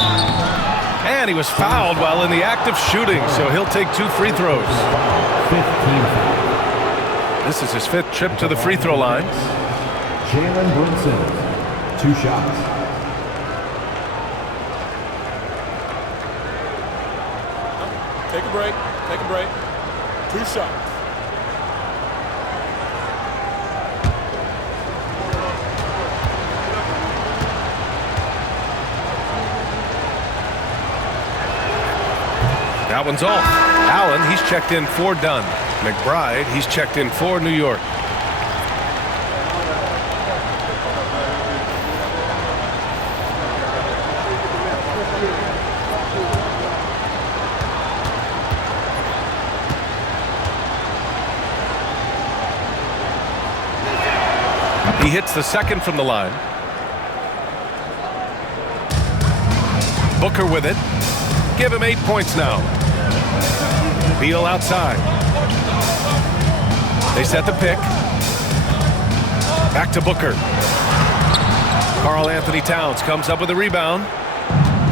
And he was fouled while in the act of shooting, so he'll take 2 free throws. 15 foul. This is his 5th trip to the free throw line. Jalen Brunson, 2 shots. Take a break. Take a break. 2 shots. That one's off. Allen, he's checked in for Dunn. McBride, he's checked in for New York. He hits the second from the line. Booker with it. Give him 8 points now. Beal outside. They set the pick. Back to Booker. Karl Anthony Towns comes up with a rebound.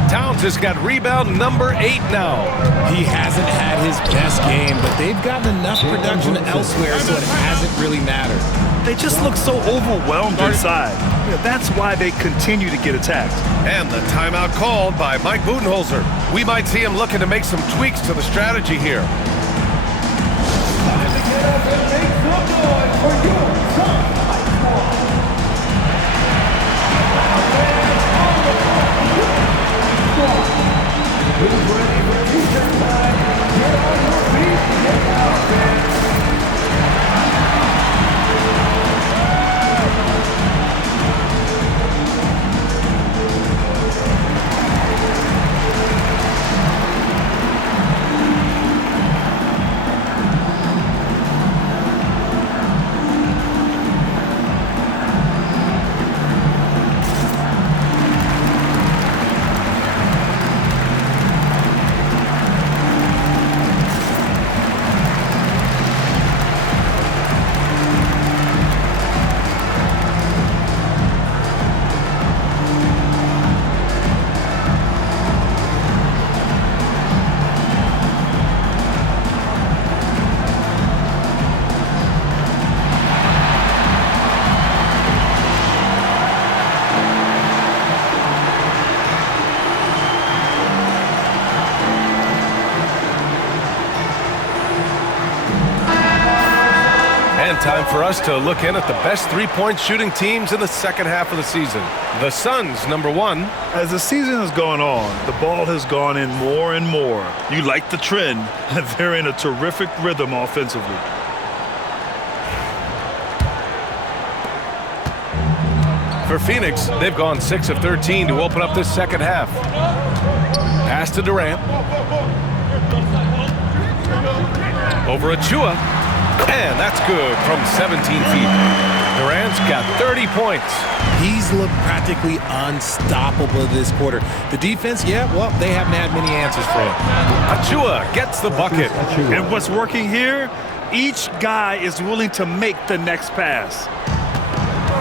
Towns has got rebound number 8 now. He hasn't had his best game, but they've gotten enough production elsewhere, so it hasn't really mattered. They just look so overwhelmed inside. Yeah, that's why they continue to get attacked. And the timeout called by Mike Budenholzer. We might see him looking to make some tweaks to the strategy here. Time to get up and make some noise for your Suns high squad. Who's ready for defense time? Get on your feet, get out, fans. Time for us to look in at the best three-point shooting teams in the second half of the season. The Suns, number 1. As the season has gone on, the ball has gone in more and more. You like the trend. They're in a terrific rhythm offensively. For Phoenix, they've gone 6 of 13 to open up this second half. Pass to Durant. Over Achua. And that's good from 17 feet. Durant's got 30 points. He's looked practically unstoppable this quarter. The defense, yeah, well, they haven't had many answers for him. Achua gets the bucket. And what's working here? Each guy is willing to make the next pass.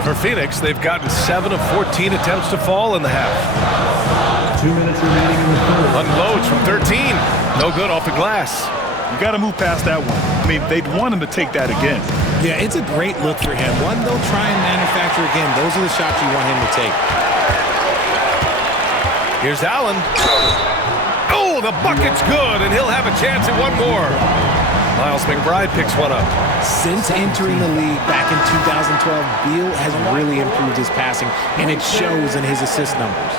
For Phoenix, they've gotten 7 of 14 attempts to fall in the half. 2 minutes remaining in the third. Unloads from 13. No good off the glass. You got to move past that one. I mean, they'd want him to take that again. Yeah, it's a great look for him. One they'll try and manufacture again. Those are the shots you want him to take. Here's Allen. Oh, the bucket's good, and he'll have a chance at one more. Miles McBride picks one up. Since entering the league back in 2012, Beal has really improved his passing, and it shows in his assist numbers.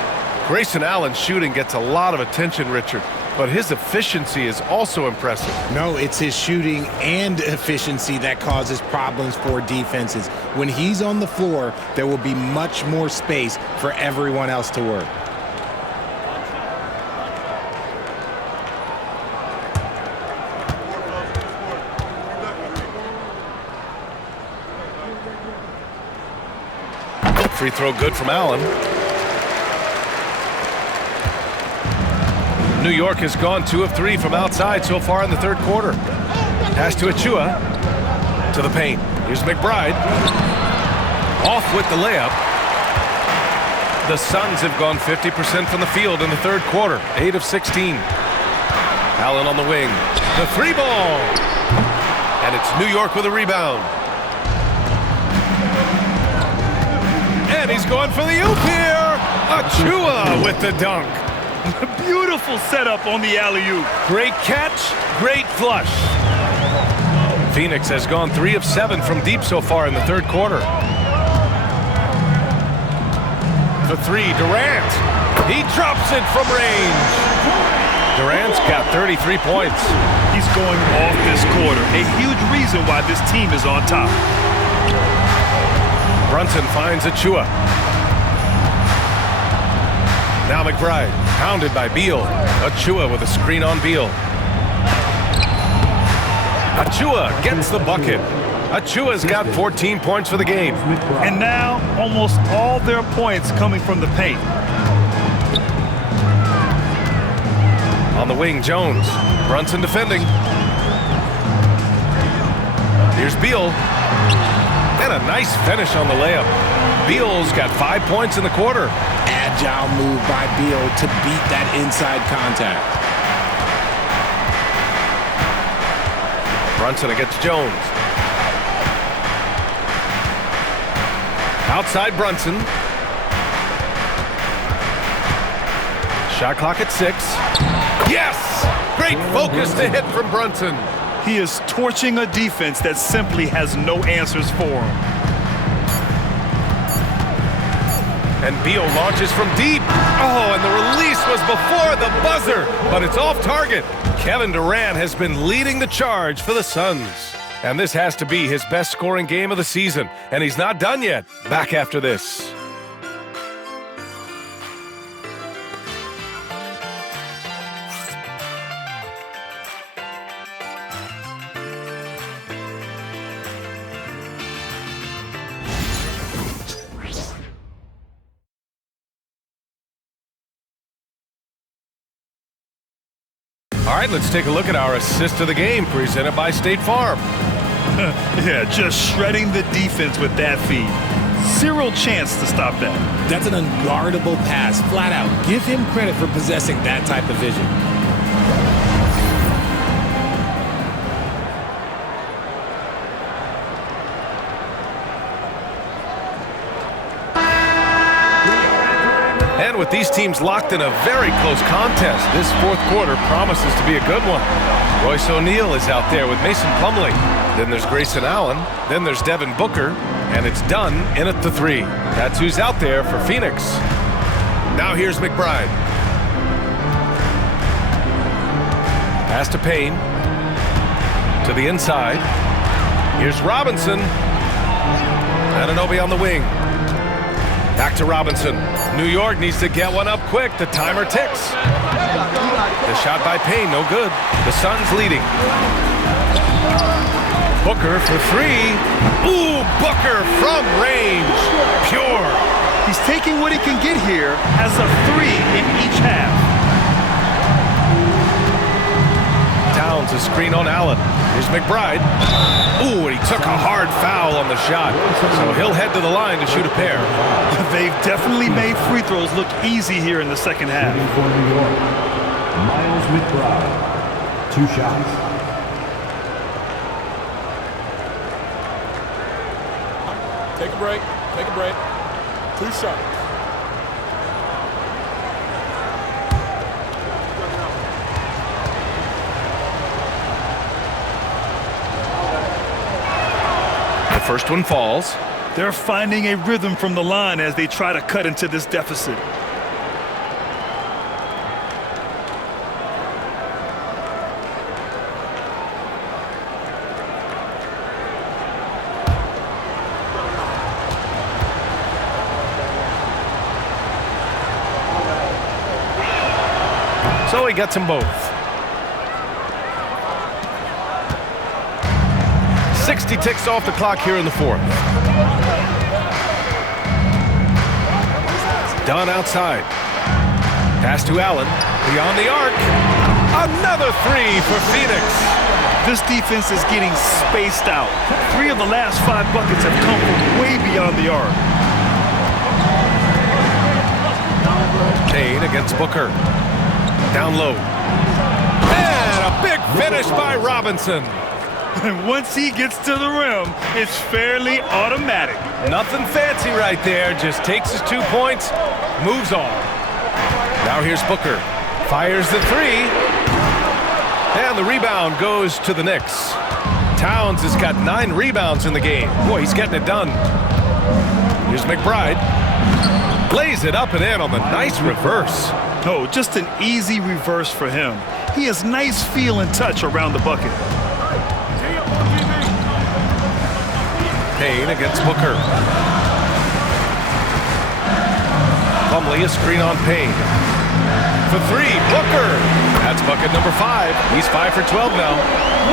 Grayson Allen's shooting gets a lot of attention, Richard, but his efficiency is also impressive. No, it's his shooting and efficiency that causes problems for defenses. When he's on the floor, there will be much more space for everyone else to work. Free throw good from Allen. New York has gone 2 of 3 from outside so far in the third quarter. Pass to Achua. To the paint. Here's McBride. Off with the layup. The Suns have gone 50% from the field in the third quarter. 8 of 16. Allen on the wing. The three ball. And it's New York with a rebound. And he's going for the oop here. Achua with the dunk. Beautiful setup on the alley-oop. Great catch, great flush. Phoenix has gone 3 of 7 from deep so far in the third quarter. The three, Durant. He drops it from range. Durant's got 33 points. He's going off this quarter. A huge reason why this team is on top. Brunson finds Achua. Now McBride, pounded by Beal. Achua with a screen on Beal. Achua gets the bucket. Achua's got 14 points for the game. And now, almost all their points coming from the paint. On the wing, Jones. Brunson defending. Here's Beal. And a nice finish on the layup. Beal's got 5 points in the quarter. Agile move by Beal to beat that inside contact. Brunson against Jones. Outside Brunson. Shot clock at 6. Yes! Great focus to hit from Brunson. He is torching a defense that simply has no answers for him. And Beal launches from deep. Oh, and the release was before the buzzer, but it's off target. Kevin Durant has been leading the charge for the Suns. And this has to be his best scoring game of the season. And he's not done yet. Back after this. All right, let's take a look at our assist of the game presented by State Farm. Yeah, just shredding the defense with that feed. Zero chance to stop that. That's an unguardable pass, flat out. Give him credit for possessing that type of vision. And with these teams locked in a very close contest, this fourth quarter promises to be a good one. Royce O'Neal is out there with Mason Plumlee. Then there's Grayson Allen. Then there's Devin Booker. And it's done in at the 3. That's who's out there for Phoenix. Now here's McBride. Pass to Payne. To the inside. Here's Robinson. Anunoby on the wing. Back to Robinson. New York needs to get one up quick. The timer ticks. The shot by Payne, no good. The Suns leading. Booker for 3. Ooh, Booker from range. Pure. He's taking what he can get here as a 3 in each half. Towns a screen on Allen. Here's McBride. Ooh, and he took a hard foul on the shot. So he'll head to the line to shoot a pair. They've definitely made free throws look easy here in the second half. For New York, Miles McBride. 2 shots. Take a break. Take a break. 2 shots. The first one falls. They're finding a rhythm from the line as they try to cut into this deficit. So he gets them both. 60 ticks off the clock here in the fourth. Dunn outside. Pass to Allen. Beyond the arc. Another 3 for Phoenix. This defense is getting spaced out. 3 of the last 5 buckets have come from way beyond the arc. Payne against Booker. Down low. And a big finish by Robinson. And once he gets to the rim, it's fairly automatic. Nothing fancy right there. Just takes his 2 points, moves on. Now here's Booker. Fires the 3. And the rebound goes to the Knicks. Towns has got 9 rebounds in the game. Boy, he's getting it done. Here's McBride. Lays it up and in on the nice reverse. Oh, just an easy reverse for him. He has nice feel and touch around the bucket. Payne against Booker. Plumlee, a screen on Payne. For 3, Booker. That's bucket number 5. He's 5 for 12 now.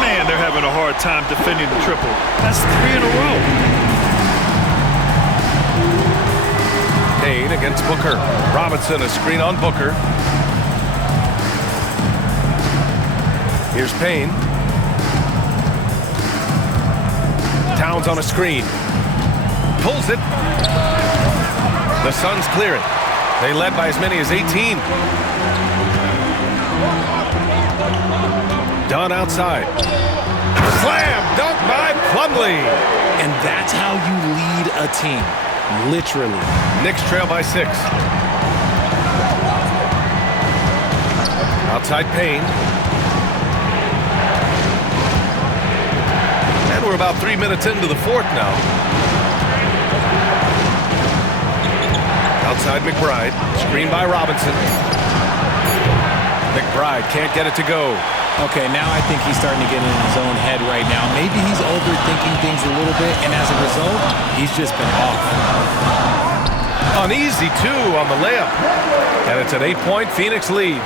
Man, they're having a hard time defending the triple. That's 3 in a row. Payne against Booker. Robinson, a screen on Booker. Here's Payne. Towns on a screen. Pulls it. The Suns clear it. They led by as many as 18. Dunn outside. Slam dunk by Plumlee. And that's how you lead a team. Literally. Knicks trail by 6. Outside Payne. And we're about 3 minutes into the 4th now. Outside McBride. Screen by Robinson. McBride can't get it to go. Okay, now I think he's starting to get in his own head right now. Maybe he's overthinking things a little bit, and as a result, he's just been off. Uneasy, too, on the layup. And it's an 8-point Phoenix lead.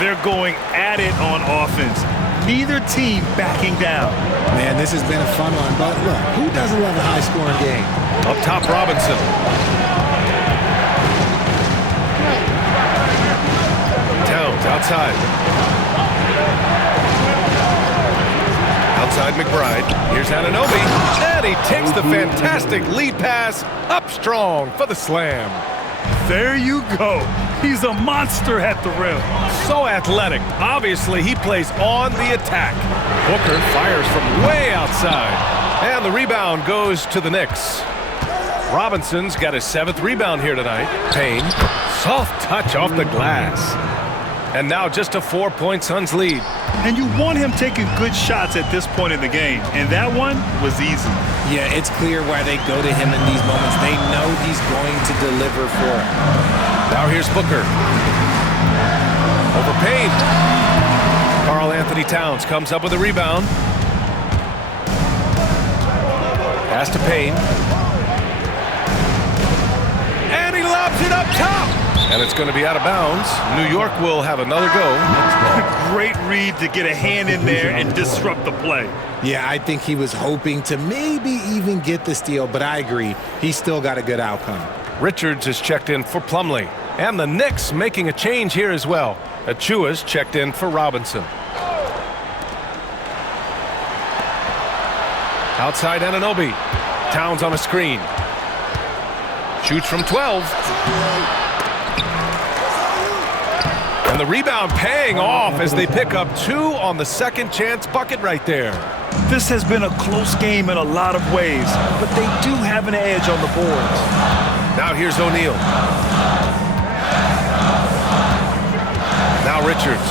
They're going at it on offense. Neither team backing down. Man, this has been a fun one, but look, who doesn't love a high-scoring game? Up top, Robinson. Towns outside. Outside McBride. Here's Anunoby. And he takes the fantastic lead pass up strong for the slam. There you go. He's a monster at the rim. So athletic. Obviously, he plays on the attack. Booker fires from way outside. And the rebound goes to the Knicks. Robinson's got his 7th rebound here tonight. Payne. Soft touch off the glass. And now just a 4-point Suns lead. And you want him taking good shots at this point in the game. And that one was easy. Yeah, it's clear why they go to him in these moments. They know he's going to deliver for him. Now here's Booker. Over Payne. Karl Anthony Towns comes up with a rebound. Pass to Payne. And he lobs it up top. And it's going to be out of bounds. New York will have another go. Great read to get a hand in there and disrupt the play. Yeah, I think he was hoping to maybe even get the steal, but I agree. He's still got a good outcome. Richards is checked in for Plumlee. And the Knicks making a change here as well. Achua's checked in for Robinson. Outside Anunoby. Towns on a screen. Shoots from 12. And the rebound paying off as they pick up 2 on the second chance bucket right there. This has been a close game in a lot of ways, but they do have an edge on the boards. Now here's O'Neal. Now Richards.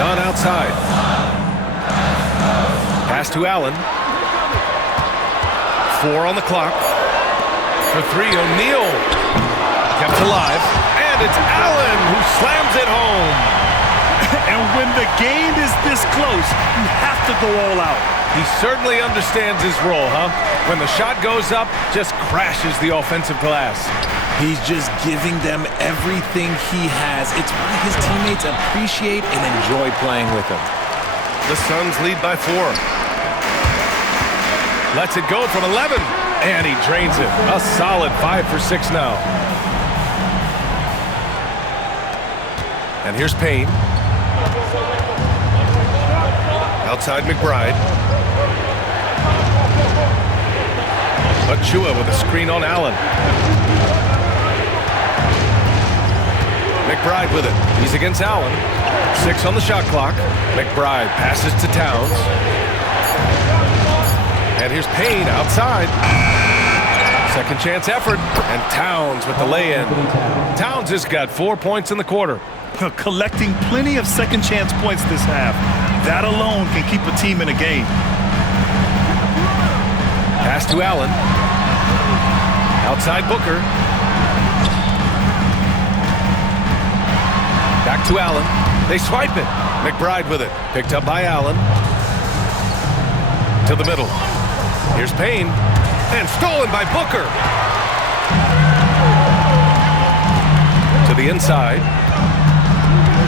Dunn outside. Pass to Allen. 4 on the clock. For 3, O'Neal kept alive. And it's Allen who slams it home. And when the game is this close, you have to go all out. He certainly understands his role, huh? When the shot goes up, just crashes the offensive glass. He's just giving them everything he has. It's why his teammates appreciate and enjoy playing with him. The Suns lead by 4. Lets it go from 11. And he drains it. A solid 5 for 6 now. And here's Payne. Outside McBride. Achua with a screen on Allen. McBride with it. He's against Allen. 6 on the shot clock. McBride passes to Towns. And here's Payne outside. Second chance effort. And Towns with the lay-in. Towns has got 4 points in the quarter. Collecting plenty of second chance points this half. That alone can keep a team in a game. Pass to Allen. Outside Booker. Back to Allen. They swipe it. McBride with it. Picked up by Allen. To the middle. Here's Payne. And stolen by Booker. To the inside.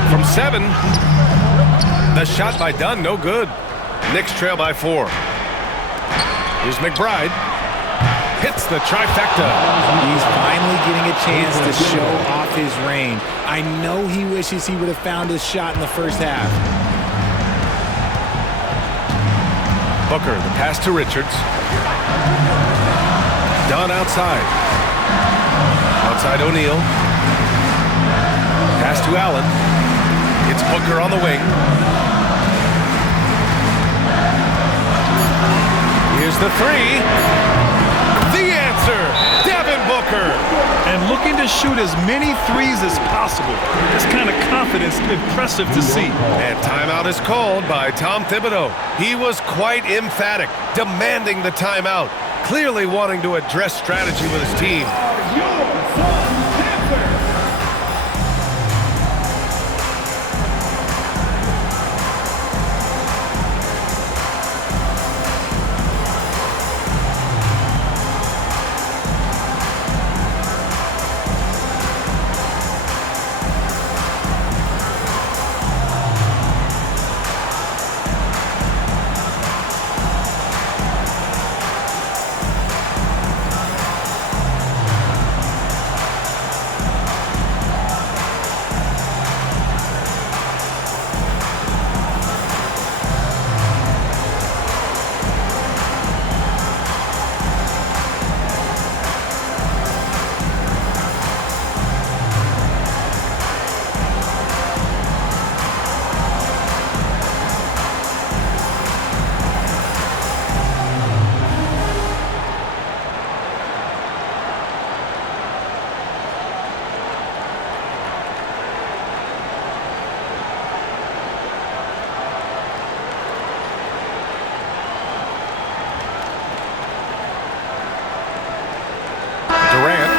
From 7. The shot by Dunn, no good. Knicks trail by 4. Here's McBride. Hits the trifecta. He's finally getting a chance to show off his range. I know he wishes he would have found his shot in the first half. Booker, the pass to Richards. Dunn outside. Outside O'Neal. Pass to Allen. It's Booker on the wing. Here's the 3. The answer, Devin Booker. And looking to shoot as many threes as possible. This kind of confidence, impressive to see. And timeout is called by Tom Thibodeau. He was quite emphatic, demanding the timeout, clearly wanting to address strategy with his team.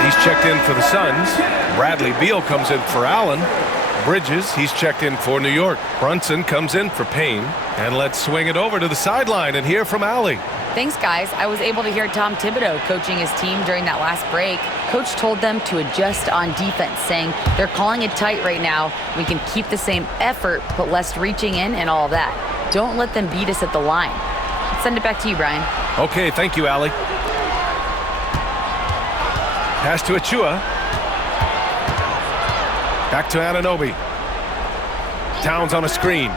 He's checked in for the Suns. Bradley Beal comes in for Allen. Bridges, he's checked in for New York. Brunson comes in for Payne. And let's swing it over to the sideline and hear from Allie. Thanks, guys. I was able to hear Tom Thibodeau coaching his team during that last break. Coach told them to adjust on defense, saying they're calling it tight right now. We can keep the same effort, but less reaching in and all of that. Don't let them beat us at the line. Let's send it back to you, Brian. Okay, thank you, Allie. Pass to Achua. Back to Anunoby. Towns on a screen.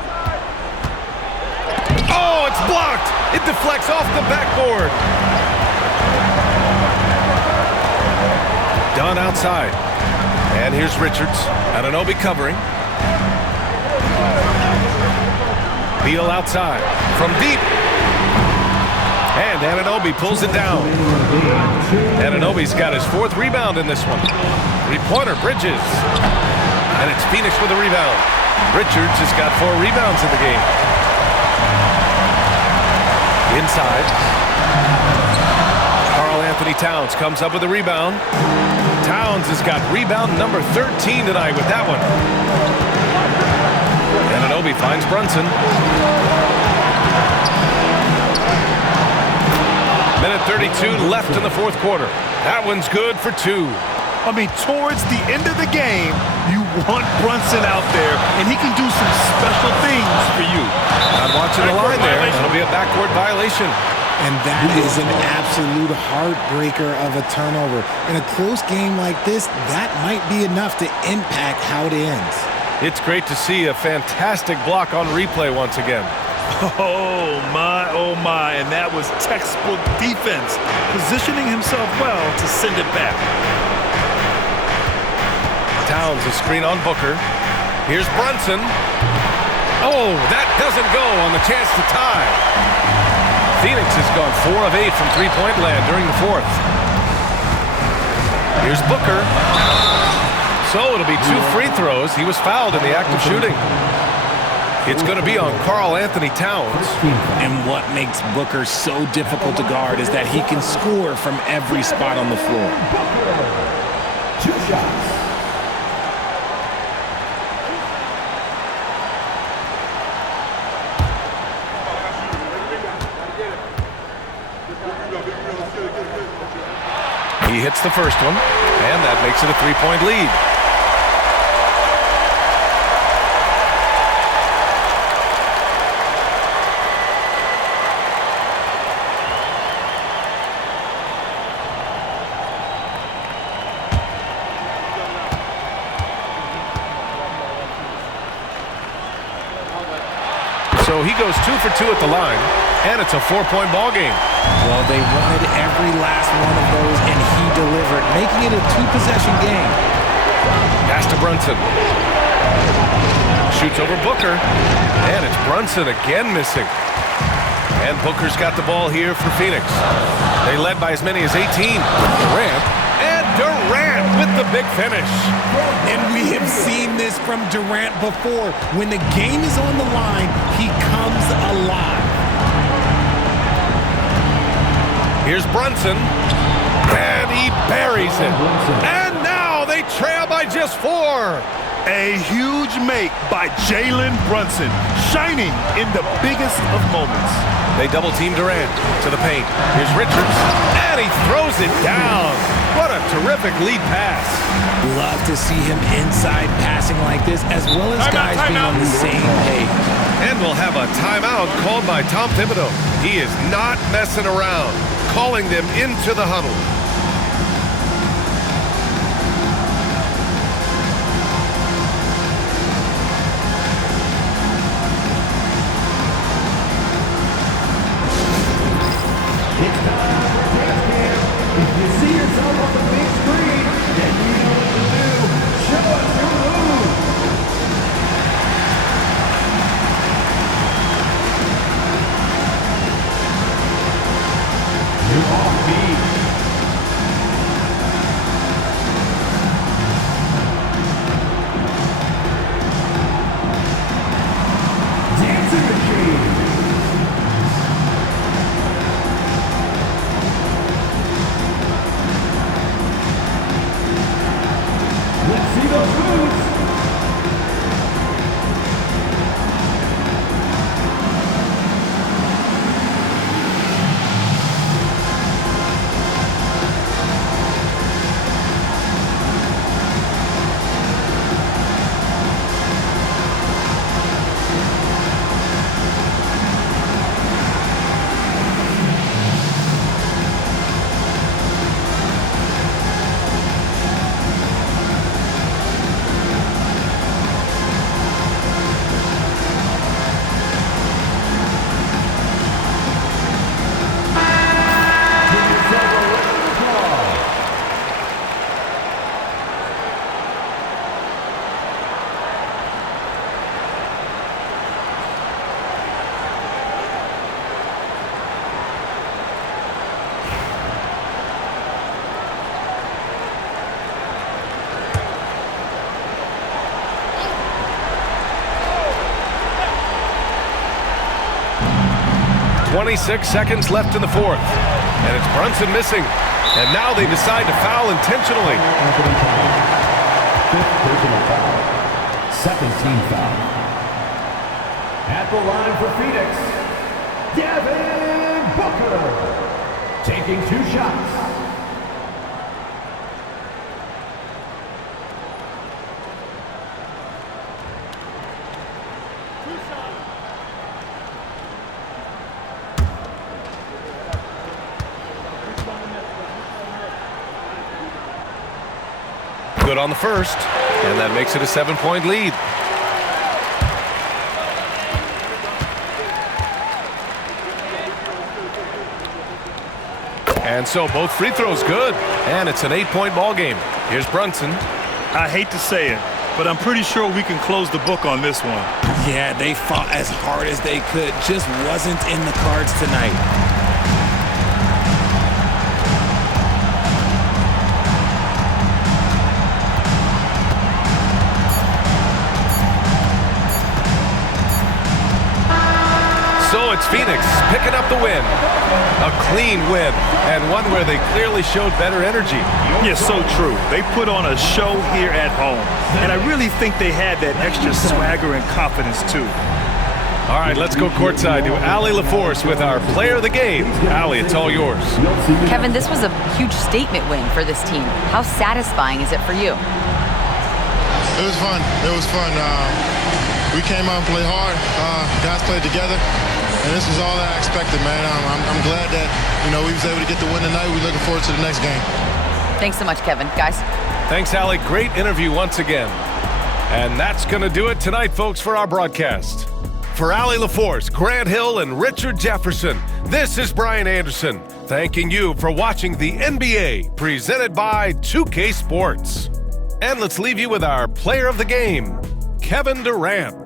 Oh, it's blocked! It deflects off the backboard. Dunn outside. And here's Richards. Anunoby covering. Beal outside. From deep. And Anunoby pulls it down. Anunoby's got his 4th rebound in this one. 3-pointer, Bridges. And it's Phoenix with a rebound. Richards has got 4 rebounds in the game. Inside. Karl-Anthony Towns comes up with a rebound. Towns has got rebound number 13 tonight with that one. Anunoby finds Brunson. Minute 32 left in the 4th quarter. That one's good for 2. I mean, towards the end of the game, you want Brunson out there, and he can do some special things for you. I'm watching the line there. It'll be a backcourt violation. And that is an absolute heartbreaker of a turnover. In a close game like this, that might be enough to impact how it ends. It's great to see a fantastic block on replay once again. Oh my, and that was textbook defense, positioning himself well to send it back. Towns a screen on Booker. Here's Brunson. Oh, that doesn't go on the chance to tie. Phoenix has gone 4 of 8 from three-point land during the fourth. Here's Booker. So it'll be 2 free throws. He was fouled in the act of shooting. It's going to be on Karl Anthony Towns. And what makes Booker so difficult to guard is that he can score from every spot on the floor. Booker, 2 shots. He hits the first one, and that makes it a 3-point lead. So he goes 2 for 2 at the line, and it's a 4-point ball game. Well, they wanted every last one of those, and he delivered, making it a 2-possession game. Pass to Brunson. Shoots over Booker, and it's Brunson again missing. And Booker's got the ball here for Phoenix. They led by as many as 18. Durant, and Durant with the big finish. And we have seen this from Durant before. When the game is on the line, he comes alive. Here's Brunson, and he buries it. And now they trail by just 4. A huge make by Jalen Brunson, shining in the biggest of moments. They double-team Durant to the paint. Here's Richards, and he throws it down. What a terrific lead pass. Love to see him inside passing like this, as well as guys being on the same page. And we'll have a timeout called by Tom Thibodeau. He is not messing around, calling them into the huddle. It's time for dance camp. If you see yourself on the big screen, then you know what to do. Show us your move. You're off beat. Dancing machine. Let's see those moves. .26 seconds left in the fourth. And it's Brunson missing. And now they decide to foul intentionally. Anthony Towns. 5th personal foul. 2nd team foul. At the line for Phoenix, Devin Booker. Taking 2 shots. Good on the first, and that makes it a 7-point lead. And so both free throws good, and it's an 8-point ball game. Here's Brunson. I hate to say it, but I'm pretty sure we can close the book on this one. Yeah, they fought as hard as they could. Just wasn't in the cards tonight. So it's Phoenix picking up the win. A clean win, and one where they clearly showed better energy. Yeah, so true. They put on a show here at home, and I really think they had that extra swagger and confidence, too. All right, let's go courtside to Allie LaForce with our player of the game. Allie, it's all yours. Kevin, this was a huge statement win for this team. How satisfying is it for you? It was fun. It was fun. We came out and played hard. Guys played together. And this is all that I expected, man. I'm glad that, we was able to get the win tonight. We're looking forward to the next game. Thanks so much, Kevin. Guys? Thanks, Allie. Great interview once again. And that's going to do it tonight, folks, for our broadcast. For Allie LaForce, Grant Hill, and Richard Jefferson, this is Brian Anderson, thanking you for watching the NBA, presented by 2K Sports. And let's leave you with our player of the game, Kevin Durant.